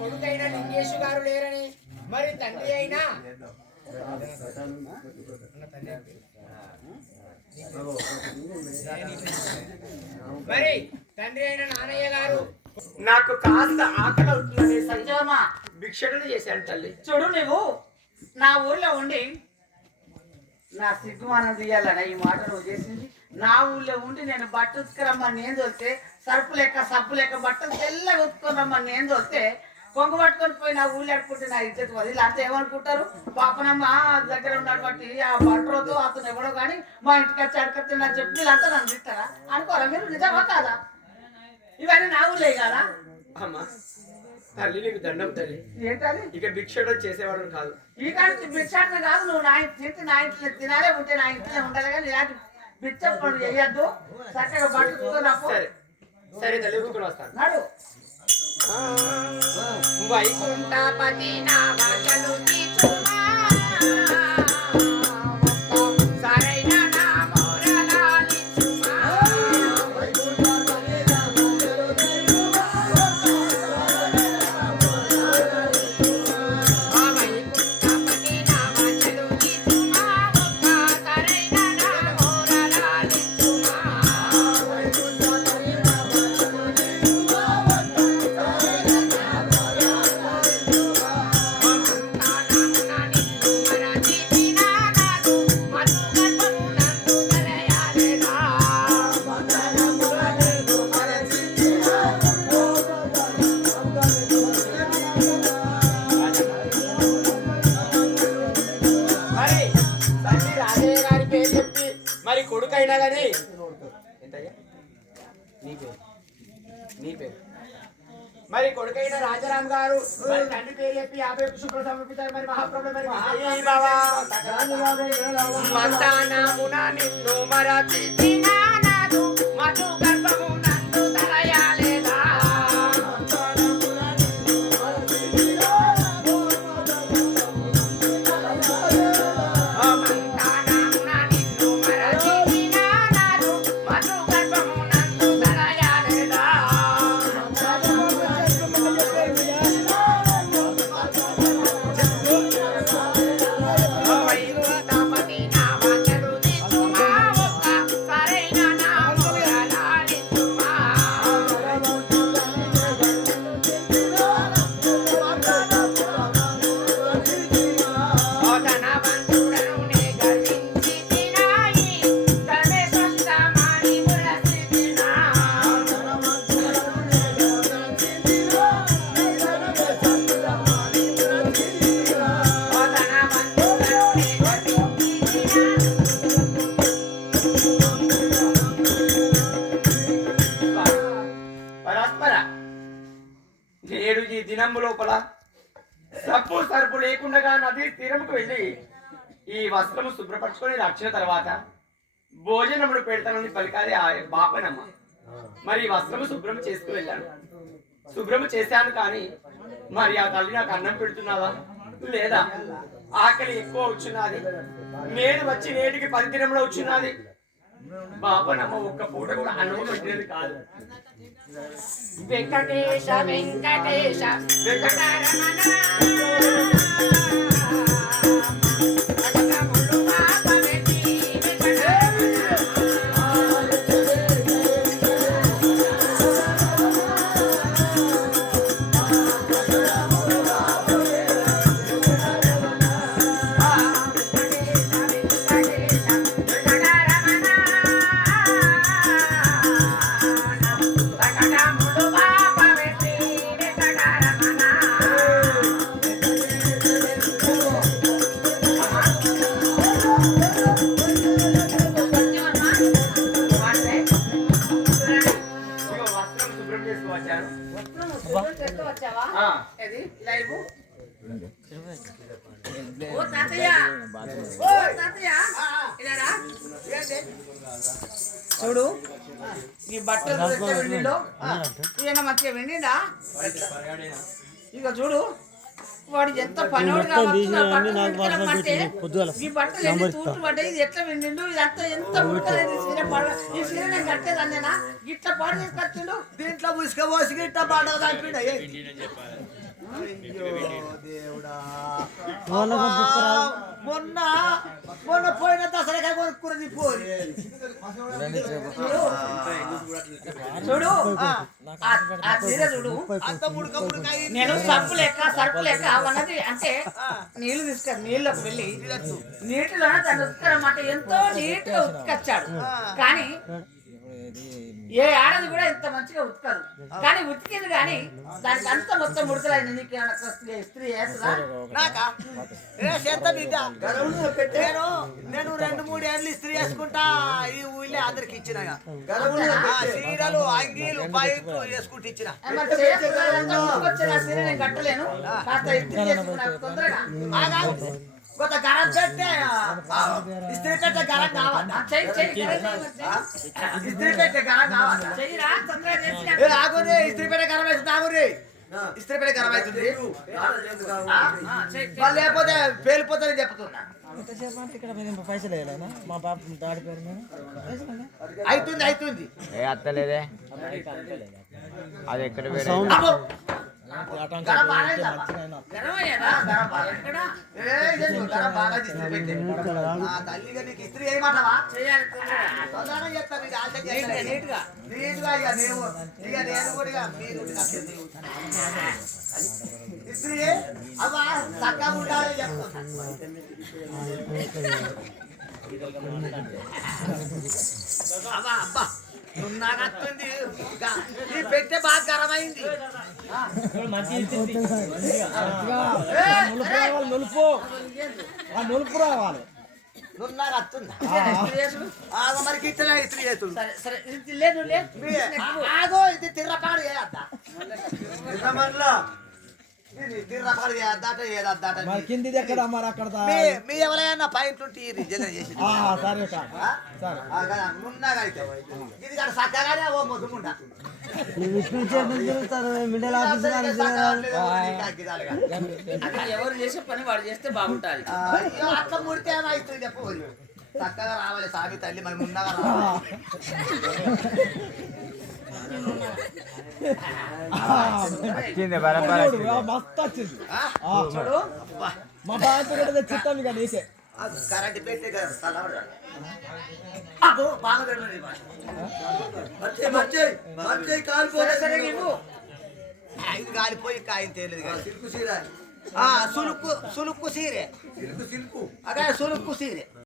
కొడుకైన లింగేశు గారు లేరని మరి తండ్రి అయినా మరి తండ్రి అయిన నానయ్య గారు నాకు కాస్త ఆకలి అవుతుందని సంజయమ్మ భిక్షటన చేశాను తల్లి. చూడు, నువ్వు నా ఊర్లో ఉండి నా సిగ్గుమానం తీయాలన్న ఈ మాట నువ్వు చేసింది. నా ఊళ్ళో ఉండి నేను బట్ట ఉతుకురమ్మని నేను తోస్తే సరుపు లెక్క సబ్బు లెక్క బట్టలు తెల్లగా ఉతుకొని రమ్మని నేను తోస్తే కొంగు పట్టుకొని పోయి నా ఊళ్ళో అడుకుంటే నా ఇజ్జత్ పోదు. ఇలాంటి ఏమనుకుంటారు? పాపనమ్మ దగ్గర ఉన్నటువంటి ఆ బంట్రోతో అతను ఎవడో కానీ మా ఇంటికి వచ్చి అడకత్తి నా చెప్పి వీళ్ళంతా నన్ను తిట్టారా అనుకోరా? మీరు నిజమా కాదా? ఇవన్నీ నా ఊళ్ళే కదా. అమ్మా తల్లి నీకు దండం తల్లి. ఏంటది? ఇక భిక్షటన చేసేవాడు కాదు. ఈ కాదు భిక్షాటన కాదు. నువ్వు నా తింటే నా ఇంట్లో తినాలే, ఉంటే నా ఇంట్లో ఉండాలి. కానీ ఇలాంటి బిచ్చ పనులు చేయొద్దు. చక్కగా బట్టలు సరే సరే తల్లి ఉతుకుని వస్తాను. నాడు వైకుంఠపతి నామాచలు తీర్చుమా సరైన నామోరలాలించుమా వైకుంఠపతి నామాచలు తీర్చుమా సరైన నామోరలాలించుమా మరి కొడుకైనా కానీ ఎంతయ్యా నీ పేరు మరి కొడుకైన రాజారాం గారు మరి తండ్రి పేరు చెప్పి 50 శుభ్ర సమర్పించారు. మరి మహాప్రభు మరి మంతానమున నిన్ను మరచినానదు మధు గర్భము నందు తలయాలేదా నేడు ఈ దినము లోపల సబ్బు సరుపు లేకుండా నది తీరముకు వెళ్ళి ఈ వస్త్రము శుభ్రపరచుకొని రక్షణ తర్వాత భోజనములు పెడతానని పలికాలి ఆ బాపనమ్మ. మరి ఈ వస్త్రము శుభ్రం చేసుకు వెళ్ళాను, శుభ్రము చేశాను. కానీ మరి ఆ తల్లి నాకు అన్నం పెడుతున్నావా లేదా? ఆకలి ఎక్కువ వచ్చున్నది. నేను వచ్చి నేటికి 10 దినములు వచ్చున్నది. బాపనమ్మ ఒక్క పూట కూడా అన్నం పెట్టేది కాదు. వెంకటేశ వెంకటేశ వెంకటరమణ చూడు ఈ బట్టలు వెండిండో ఈయన మంచిగా వెండిండా. ఇక చూడు వాడు ఎంత పనివాడుగా అంటే ఈ బట్టలు ఎన్ని తూట్లు పడ్డాయి. ఇది ఎట్లా వెండిండు, ఇదంతా ఎంత ఉడకలేదు. ఈ సీర పడ ఈ సీర నేను కట్టేదాన్నేనా గిట్ల పాడు చేసుకొచ్చిండు. దీంట్లో ముసుక పోసి గిట్ట పండుగ తప్పిండు. మొన్న పోయిన దసరా కొనుక్కున్నది పోయి చూడు ఆ చీర చూడు. నేను సరుపు లెక్క అవన్నది అంటే నీళ్లు తీసుకొని నీళ్ళకి వెళ్ళి నీటిలో తను ఉతకరమాట ఎంతో నీట్ గా ఉతికొచ్చాడు. కానీ ఏ ఆడది కూడా ఇంత మంచిగా ఉతకదు. కానీ ఉతికింది కానీ దానికి అంత మొత్తం ముడతలైంది. నీకు ఇస్త్రీ వేస్తుందా? నేను 2-3 ఏళ్ళు ఇస్త్రీ వేసుకుంటా. ఈ ఊళ్ళో అందరికి ఇచ్చిన చీరలు అంగీలు పైపులు వేసుకుంటూ ఇచ్చిన. నేను కట్టలేను, కాస్త ఇస్త్రీ చేసుకున్నా తొందరగా. కొత్త గరం పెట్టే ఇస్త్రీ పెట్టే గరం కావాలా? ఇస్త్రీ పెట్టే గరం కావాలా? ఆగురి ఇస్త్రీ పెట్టే గరం అవుతుంది. ఆగురి ఇస్త్రీ పెట్టే గరం అవుతుంది. లేకపోతే పేలిపోతుందని చెప్తున్నా. పైసలు వేయాలనా మా పాప దాడి పేరు మీద అవుతుంది ఏ అత్తలేదే అది ఎక్కడ తల్లిగా నీకు ఇస్త్రీ చేయమంటావా? ఇస్త్రీ అవ్వా చక్కగా ఉండాలని చెప్తున్నా. అబ్బా అబ్బా నాకత్తుంది పెట్టే బాగా గరమైంది. నులుపు రావాలి నున్నాగా వస్తుందా ఇస్త్రీ చేసుడు. ఆగో మరి గిట్టలే ఇస్త్రీ చేతుడు సరే సరే ఇది లేదు లే ఆగో ఇది తిర్రపాడు చేయద్దా తిన్నమట్లా ఇది తిర్రపాడు చేయద్దాట ఏదద్దాట కింది ఎక్కడ మరి అక్కడ మీ ఎవరైనా పాయింట్లు రిజల్ట్ చేసి సరే సరే నున్నాగా అయితే ఇది కాదు సక్కగానే ఓ మొద్దుముండా అది ఎవరు చేసే పని వాడు చేస్తే బాగుంటాది. అట్లా ముడితే ఏమైతుంది చెప్పవాలి చక్కగా రావాలి సామి తల్లి మరి ముందుగా రావాలి మస్తు వచ్చింది చూడు మా బాగా చిత్తాను కానీ వేసే కరెంట్ పెట్టే కదా చల్లబడ్డా అబ్బో బాగా పెడుతుంది సరే సరే ఇవ్వు. ఇది కాలిపోయి కాయం తేలేదు కానీ సిల్కు సీర సులుక్కు సులుక్కు సీరే సిల్కు అదే సులుక్కు సీరే